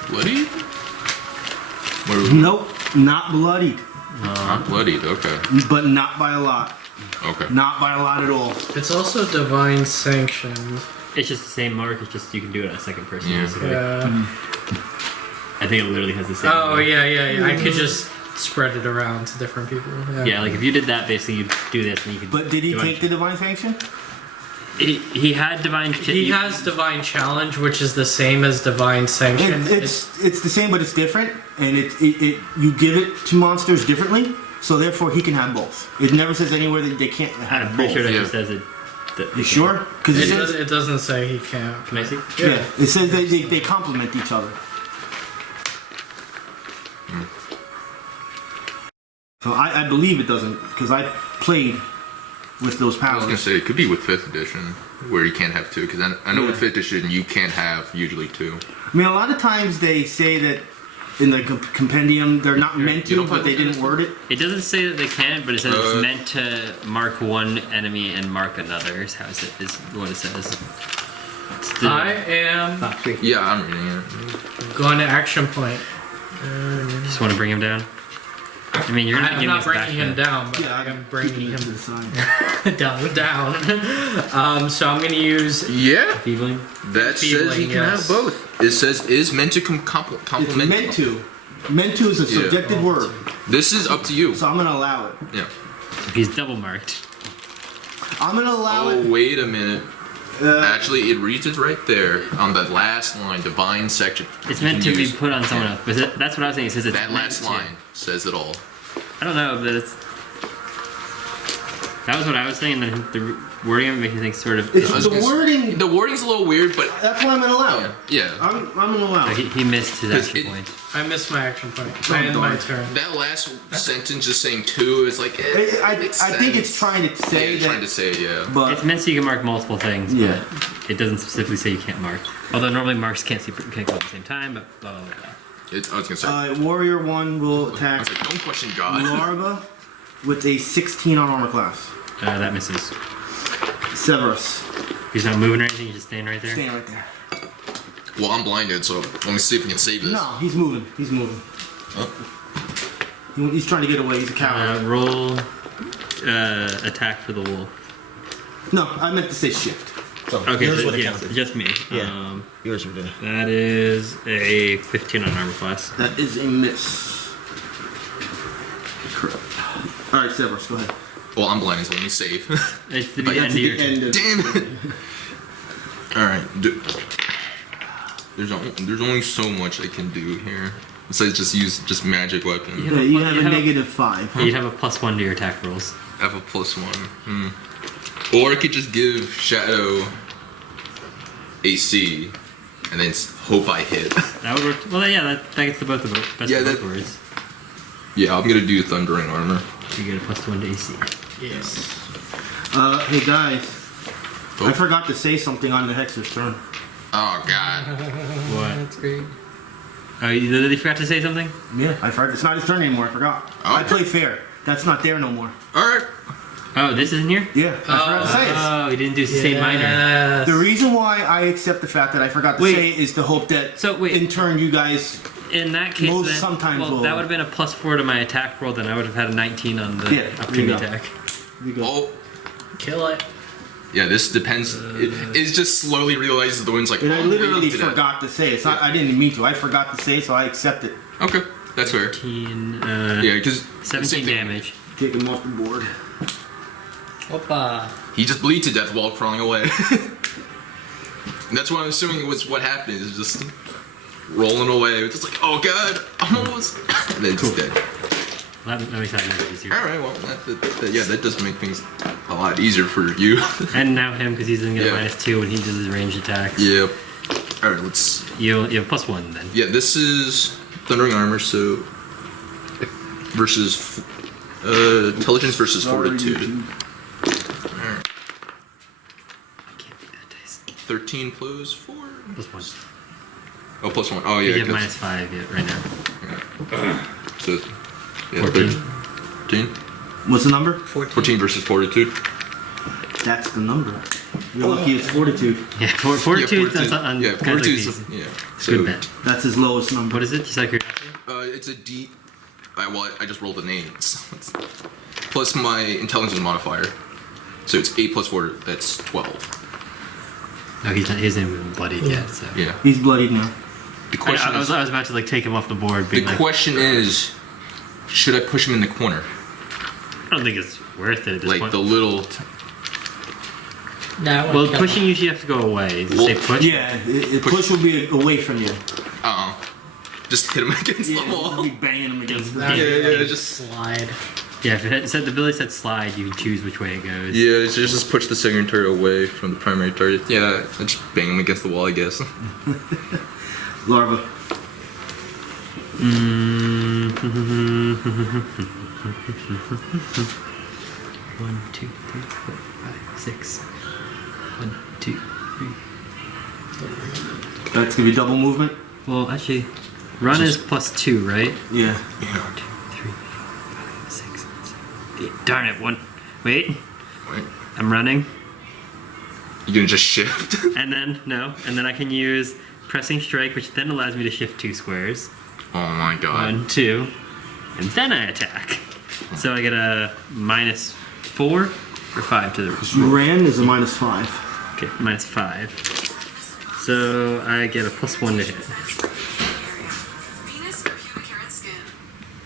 Bloodied? Where are we? Nope, not bloodied, Not bloodied, okay. but not by a lot. Okay. Not by a lot at all. It's also divine sanctioned. It's just the same mark. It's just you can do it on a second person. Yeah. Basically. Yeah. I think it literally has the same. Oh, mark. yeah. I could just spread it around to different people. Yeah. Yeah, like if you did that, basically you do this and you could. But did he divine take the divine sanction? He had divine. He has divine challenge, which is the same as divine sanction. It's the same, but it's different, and it you give it to monsters differently, so therefore he can have both. It never says anywhere that they can't have I'm pretty both. sure that Yeah. just says it. You sure? Because it doesn't say he can't. Can I see? yeah, it says they complement each other. So I believe it doesn't, because I played with those I was powers. gonna say, it could be with 5th edition, where you can't have 2, because I know with Yeah. 5th edition you can't have usually 2. I mean, a lot of times they say that in the compendium they're not meant you to, don't but find they that didn't word it. It doesn't say that they can, but it says it's Uh, meant to mark one enemy and mark another. Is what it says. I am Yeah, I'm reading it. going to action point. Just want to bring him down. I mean, you're gonna I'm give not me bringing him down, but Yeah, I'm bringing him to the side. down. So I'm going to use. Yeah, Feebling. that says Feebling, you can yes. have both. It says is meant to It's complement. meant to. Meant to is a subjective word, This is up to you. so I'm gonna allow it. Yeah. He's double marked. I'm gonna allow Oh, it. wait a minute. Actually, it reads it right there on the last line, divine section. It's You meant can to be use- put on someone else. But that's what I was saying. It says it's That meant last to. line says it all. I don't know, but it's. That was what I was saying. The wording of it makes me think sort of. It's I was the gonna say- wording. The wording's a little weird, but That's what I'm gonna allow. yeah. I'm gonna allow it. He missed his 'Cause action it- point. I missed my action point. Oh, I end my darn. turn. That last sentence just saying two is like. I makes think it's sense. trying to say trying that, to say yeah. but It's meant so you can mark multiple things, Yeah. but it doesn't specifically say you can't mark. Although normally marks can't go at the same time, but blah blah blah. I was gonna say. Warrior 1 will I attack was like, don't question God. Larva with a 16 on armor class. That misses. Sevras, He's not moving or anything. He's just staying right there. staying right there. Well, I'm blinded, so let me see if we can save this. No, he's moving. He's moving. Huh? He's trying to get away. He's a coward. Roll attack for the wolf. No, I meant to say shift. Okay, yours so, would have yeah, counted. just me. Yeah. Yours would have. That is a 15 on armor class. That is a miss. Correct. All right, Sevras, go ahead. Well, I'm blinded, so let me save. It's the But end That's of your the end of Damn it! Alright, there's only so much I can do here. Besides just use just magic weapon. Yeah, you have You a have a- -5. You'd have a +1 to your attack rolls. I have a +1. Or I could just give Shadow AC and then hope I hit. That would work. Well, yeah, that gets the both of it. Best Yeah, of both that- words. Yeah, I'm gonna do Thundering Armor. You get a +1 to AC. Yes. Hey guys, Oh. I forgot to say something on the Hexer's turn. Oh god. What? That's great. Oh, you literally forgot to say something? Yeah, I forgot. It's not his turn anymore. I forgot. Oh. I play fair. That's not there no more. Alright. Oh, this isn't here? Yeah, I forgot to say it. Oh, he didn't do sustain minor. Yes. The reason why I accept the fact that I forgot to Wait. say it is to hope that So, wait. in turn you guys. In that case, Most then, sometimes well, will- that would have been a +4 to my attack roll, then I would have had a 19 on the Yeah, there opportunity you go. attack. You go. Oh. Kill it. Yeah, this depends. It just slowly realizes the wind's like. And I oh, literally maybe to that. forgot to say it. It's not, I didn't mean to. I forgot to say it, so I accept it. Okay, that's fair. 18, Yeah, because 17 damage. Take him off the board. Opa. He just bleeds to death while crawling away. And that's what I'm assuming was what happened. Is just rolling away. It's just like, oh god, I'm almost. And then just dead. That makes that make it easier. All right, well, that does make things a lot easier for you. And now him, because he's going to get Yeah. a -2 when he does his ranged attacks. Yep. All right, let's. You have +1 then. Yeah, this is Thundering Armor, so versus intelligence versus fortitude. Alright. I can't beat that dice. 13 plus 4. +1. Oh, +1. Oh yeah. You have 'cause- -5 right now. So, yeah, 14. 13. What's the number? 14 versus fortitude. That's the number. You're lucky it's fortitude. Yeah, fortitude yeah, on yeah, guys like fortitude's these. yeah. It's a good bet. That's his lowest number. What is it? Just like curiosity? It's a D. Well, I just rolled an 8. Plus my intelligence modifier. So it's 8 plus 4, that's 12. Oh, he hasn't even bloodied yet, so. Yeah. He's bloodied now. The question I was about to like take him off the board, the being like, question is, should I push him in the corner? I don't think it's worth it at this Like point. the little. Now Well, pushing usually have to go away. Does it say push? Yeah, push will be away from you. Just hit him against the Yeah, wall. you'll be banging him against the Yeah, just. slide. Yeah, if it said the ability said slide, you can choose which way it goes. Yeah, it's just push the secondary target away from the primary target. Yeah, I just bang him against the wall, I guess. Larva. One, two, three, four, five, six. 1, 2, 3. That's gonna be double movement. Well, actually, run is +2, right? Yeah. 1, 2, 3, 4, 5, 6, 7, 8. Darn it! One. Wait. Wait. I'm running. You can just shift. And then I can use pressing strike, which then allows me to shift 2 squares. Oh my god. 1, 2, and then I attack. So I get a -4 or 5 to the You ran is a -5. Okay, -5. So I get a +1 to hit.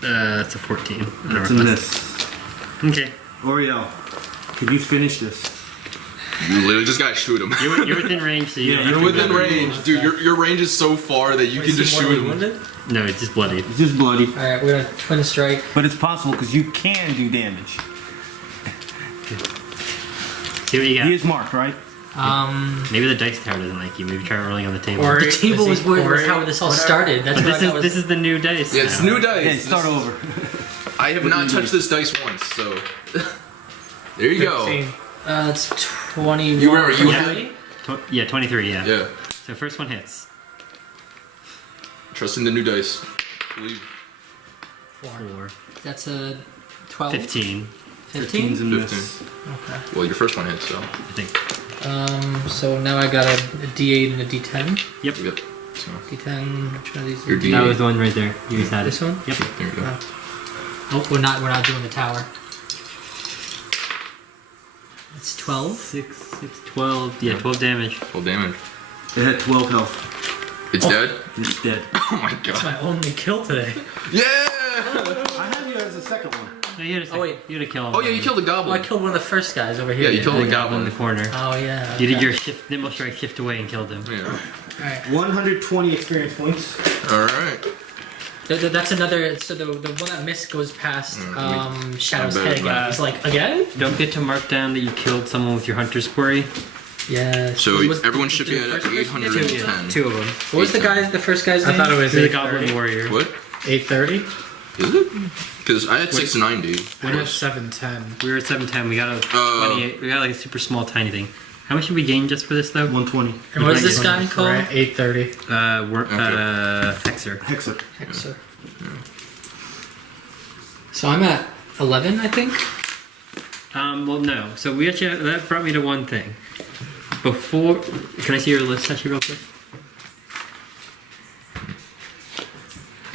That's a 14. That's a miss. Okay. Auriel, could you finish this? You literally just gotta shoot him. You're within range, so you don't have You're to within go- range, dude. Your range is so far that you can just shoot him. Wounded? No, it's just bloody. It's just bloody, Alright, we're gonna twin strike. but it's possible because you can do damage. See what you He got. is marked, right? Maybe the dice tower doesn't like you. Maybe try rolling on the table. Or- The table was where Or- how this all whatever. started. That's But what this is the new dice. Yeah, it's now. new dice. Yeah, start over. I have not touched this dice once, so there you go. 15. it's 21. You remember you Really? Yeah, 23. Yeah. Yeah, So first one hits. trust in the new dice. Believe. 4. That's a 12. 15. 15's a 15? miss. 15. Okay. Well, your first one hit, so I think. So now I got a D8 and a D10. you got. So D10. Which one of these? your is- D8. That was the one right there. You just had This it. one? Yep. There you go. Oh, we're not doing the tower. It's 12. 12. Yeah, 12 damage. Full damage. It had 12 health. It's dead. It's dead. Oh my That's god. my only kill today. Yeah. I have you as the second one. No, you had to, Oh, wait. you had to kill him. Oh yeah, you killed the Well, I goblin. killed one of the first guys over here. Yeah, you killed the the goblin in the goblin. corner. Oh yeah. You did okay. your shift, nimble strike, shift away, and killed him. Yeah. Alright. 120 experience points. All right. That's another. So the one that missed goes past Shadow's I bet head it's again. It's like again. Don't get to mark down that you killed someone with your hunter's quarry. Yeah. So Was- everyone should be the at first person did it? 810. 2 of them. What was the first guy's I name? thought it was He's a 8:30. goblin warrior. What? 8:30? Is it? Because I had 690. I had 7:10. We were at 710. We got a Uh, 28. We got like a super small, tiny thing. How much did we gain just for this though? 120. And what is this guy We're called? at 8:30. Hexer. Hexer. Hexer. So I'm at 11, I think. Well, no. So we actually that brought me to one thing. Before, can I see your list actually real quick?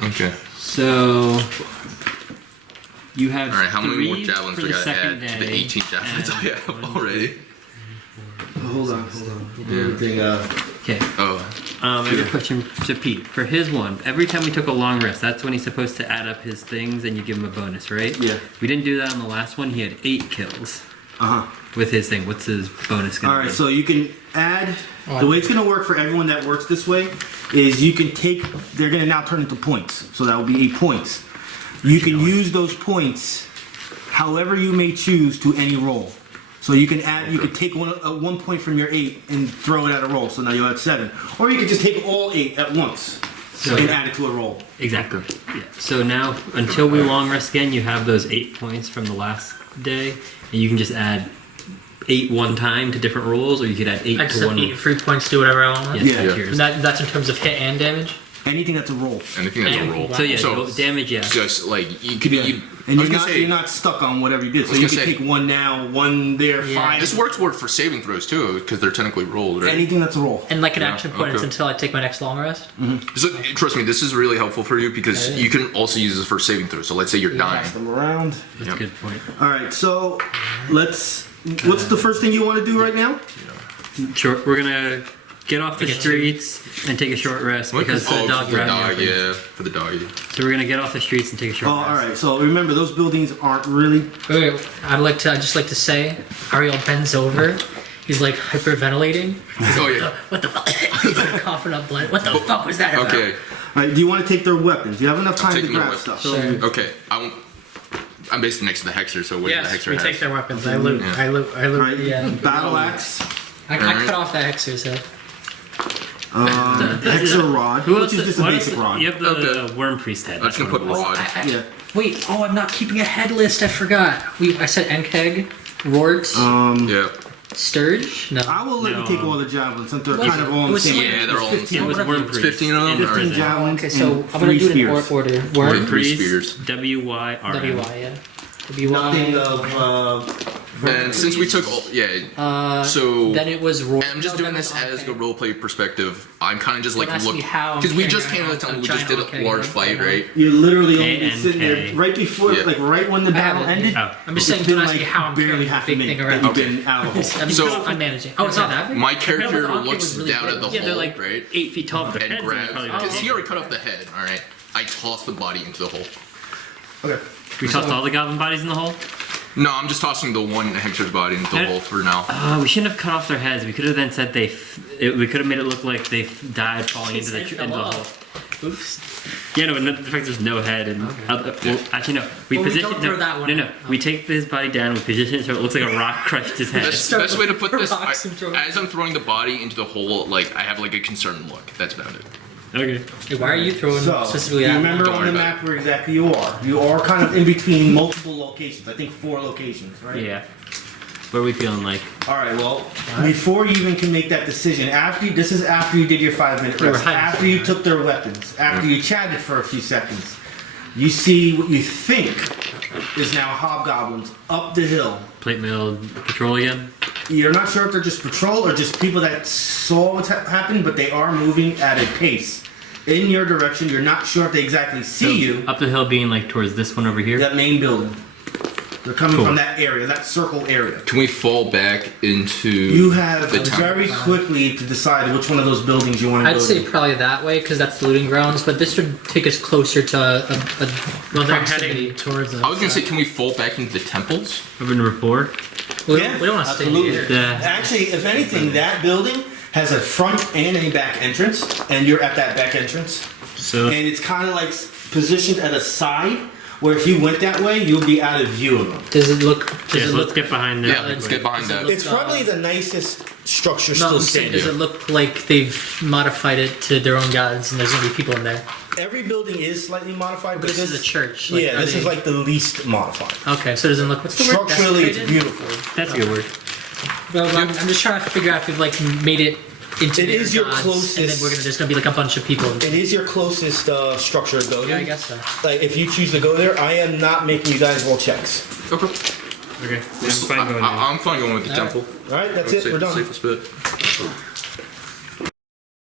Okay. So you have. All right. How many more 3 javelins for do I the gotta second add to the day, 18 javelins I and have 1, already? Hold on. We'll do everything. Okay. Oh. I have a question to Pete. For his one, every time we took a long rest, that's when he's supposed to add up his things and you give him a bonus, right? Yeah. We didn't do that on the last one. He had 8 kills Uh huh. with his thing. What's his bonus going All to right, be? so you can add. The way it's going to work for everyone that works this way is you can take. They're going to now turn into points, so that will be 8 points. You can use those points, however you may choose, to any roll. So you can add. You could take 1 point from your 8 and throw it at a roll. So now you'll have 7, or you could just take all 8 at once So- and add it to a roll. Exactly. Yeah. So now, until we long rest again, you have those 8 points from the last day, and you can just add 8 one time to different rolls, or you could add 8 I just to have one. 8 free points to do whatever I want with. Yeah, Yeah. that's Yeah. yours. And that's in terms of hit and damage. Anything that's a roll, Anything that's Yeah. a roll. So yeah, So- damage. Yeah. Just like you could. You, and I was you're gonna not say, you're not stuck on whatever you did. So was you gonna can say- take 1 now, 1 there, Yeah. 5. This works for saving throws too, because they're technically rolled, right? Anything that's a roll. And like an Yeah, action point, okay. it's until I take my next long rest. So trust me, this is really helpful for you because you can also use this for saving throws. So let's say you're dying. Pass them around. That's Yep. a good point. All right, so let's. What's the first thing you want to do right now? Sure. We're gonna get off the streets and take a short rest because oh, the dog for the ran dog, open. yeah, for the doggy. So we're gonna get off the streets and take a short Oh, rest. all right. So remember, those buildings aren't really. Wait, I'd just like to say, Auriel bends over. He's like hyperventilating. Oh yeah. What the fuck? He's like coughing up blood. What the fuck was that about? Okay. All right. Do you want to take their weapons? You have enough time to taking their grab weapons. stuff. Sure. Okay. I'm basically next to the hexer, so where the Yes, hexer we has. take their weapons. I loot. Yeah. I loot. I loot. All right. Yeah. Battle axe. I Alright. cut off that hexer's head. Hexer rod, Who which else? is just a what basic else- rod. You have the Okay. worm priest head. I'm just gonna put rod. Yeah. Wait, I'm not keeping a head list. I forgot. I said Enkeg, Rort, Yeah. Sturge. No. I will let No. you take all the javelins since they're Was kind it- of all in it the was same. like- Yeah, they're all. 15, It was worm priest. 15 of them? In the Alright. prison. javelins Okay, so and I'm gonna 3 do it in spears. order. Worm Worm, three Priest, spears. WYR. WY, yeah. WY. Nothing of And since we took all, so then it was roll. I'm just doing this as a roleplay perspective. I'm kind of just like Don't ask me look how I'm because we just carrying came to the around tunnel. We a just did giant a large fight, right? You're literally only A&K. sitting there right before, Yeah. like right when the battle ended. Oh. I'm just saying, It's been don't ask me like how I'm barely carrying half a a big thing minute. around. That you've been out of the hole. I mean, So- I'm managing. Oh, it's not that big? My Remember character the Anki looks was really down big. at the Yeah, they're hole, like right? 8 feet tall. Their And heads are grabs probably because big. he already cut off the head. All right, I tossed the body into the hole. Okay. We tossed all the goblin bodies in the hole. No, I'm just tossing the one Hector's body into the Yeah. hole for now. We shouldn't have cut off their heads. We could have then said we could have made it look like they died falling into the hole. Oops. Yeah, no, the fact there's no head and well, actually no. We Well, we position don't throw that one no. out. We take his body down. We position it so it looks like a rock crushed his head. Best way to put this, Rocks and throw it. as I'm throwing the body into the hole, like I have like a concerned look. That's about it. Okay. Hey, why are you throwing So, specifically you that? remember Don't on worry the about map where exactly you are. You are kind of in between multiple locations. I think 4 locations, right? Yeah. What are we feeling like? All right. Well, before you even can make that decision, this is after you did your 5-minute We were rest, hiding after you took their weapons, after you chatted for a few seconds, you see what you think is now hobgoblins up the hill. Plate mail patrol again? You're not sure if they're just patrol or just people that saw what's happened, but they are moving at a pace in your direction. You're not sure if they exactly see you. Up the hill being like towards this one over here? That main building. They're coming Cool. from that area, that circle area. Can we fall back into? You have the town? very quickly to decide which one of those buildings you want to I'd go say to. probably that way because that's the looting grounds, but this would take us closer to a Well, they're proximity. heading towards us. I was gonna say, can we fall back into the temples? Over number 4? We Yeah, don't want to stay absolutely. here. Yeah. Actually, if anything, that building has a front and a back entrance, and you're at that back entrance. So And it's kind of like positioned at a side, where if you went that way, you would be out of view of them. Does it look? Does yeah, it so look? let's get behind Yeah, that. let's get behind does it that. look- It's probably the nicest structure No, still I'm saying, standing. does it look like they've modified it to their own gods and there's gonna be people in there? Every building is slightly modified, But but this is a church. Like, yeah, are this is they- like the least modified. Okay, so it doesn't look. What's the word? Structurally, it's Desecrated? beautiful. That's a good word. Well, I'm just trying to figure out if we've like made it into It their is your gods, closest- and then there's gonna be like a bunch of people. It is your closest structure to go to. Yeah, I guess so. Like, if you choose to go there, I am not making you guys roll checks. Okay. Okay. I'm fine going there. I'm fine going with the Alright. temple. All right, that's That's it. We're done. Safest bet.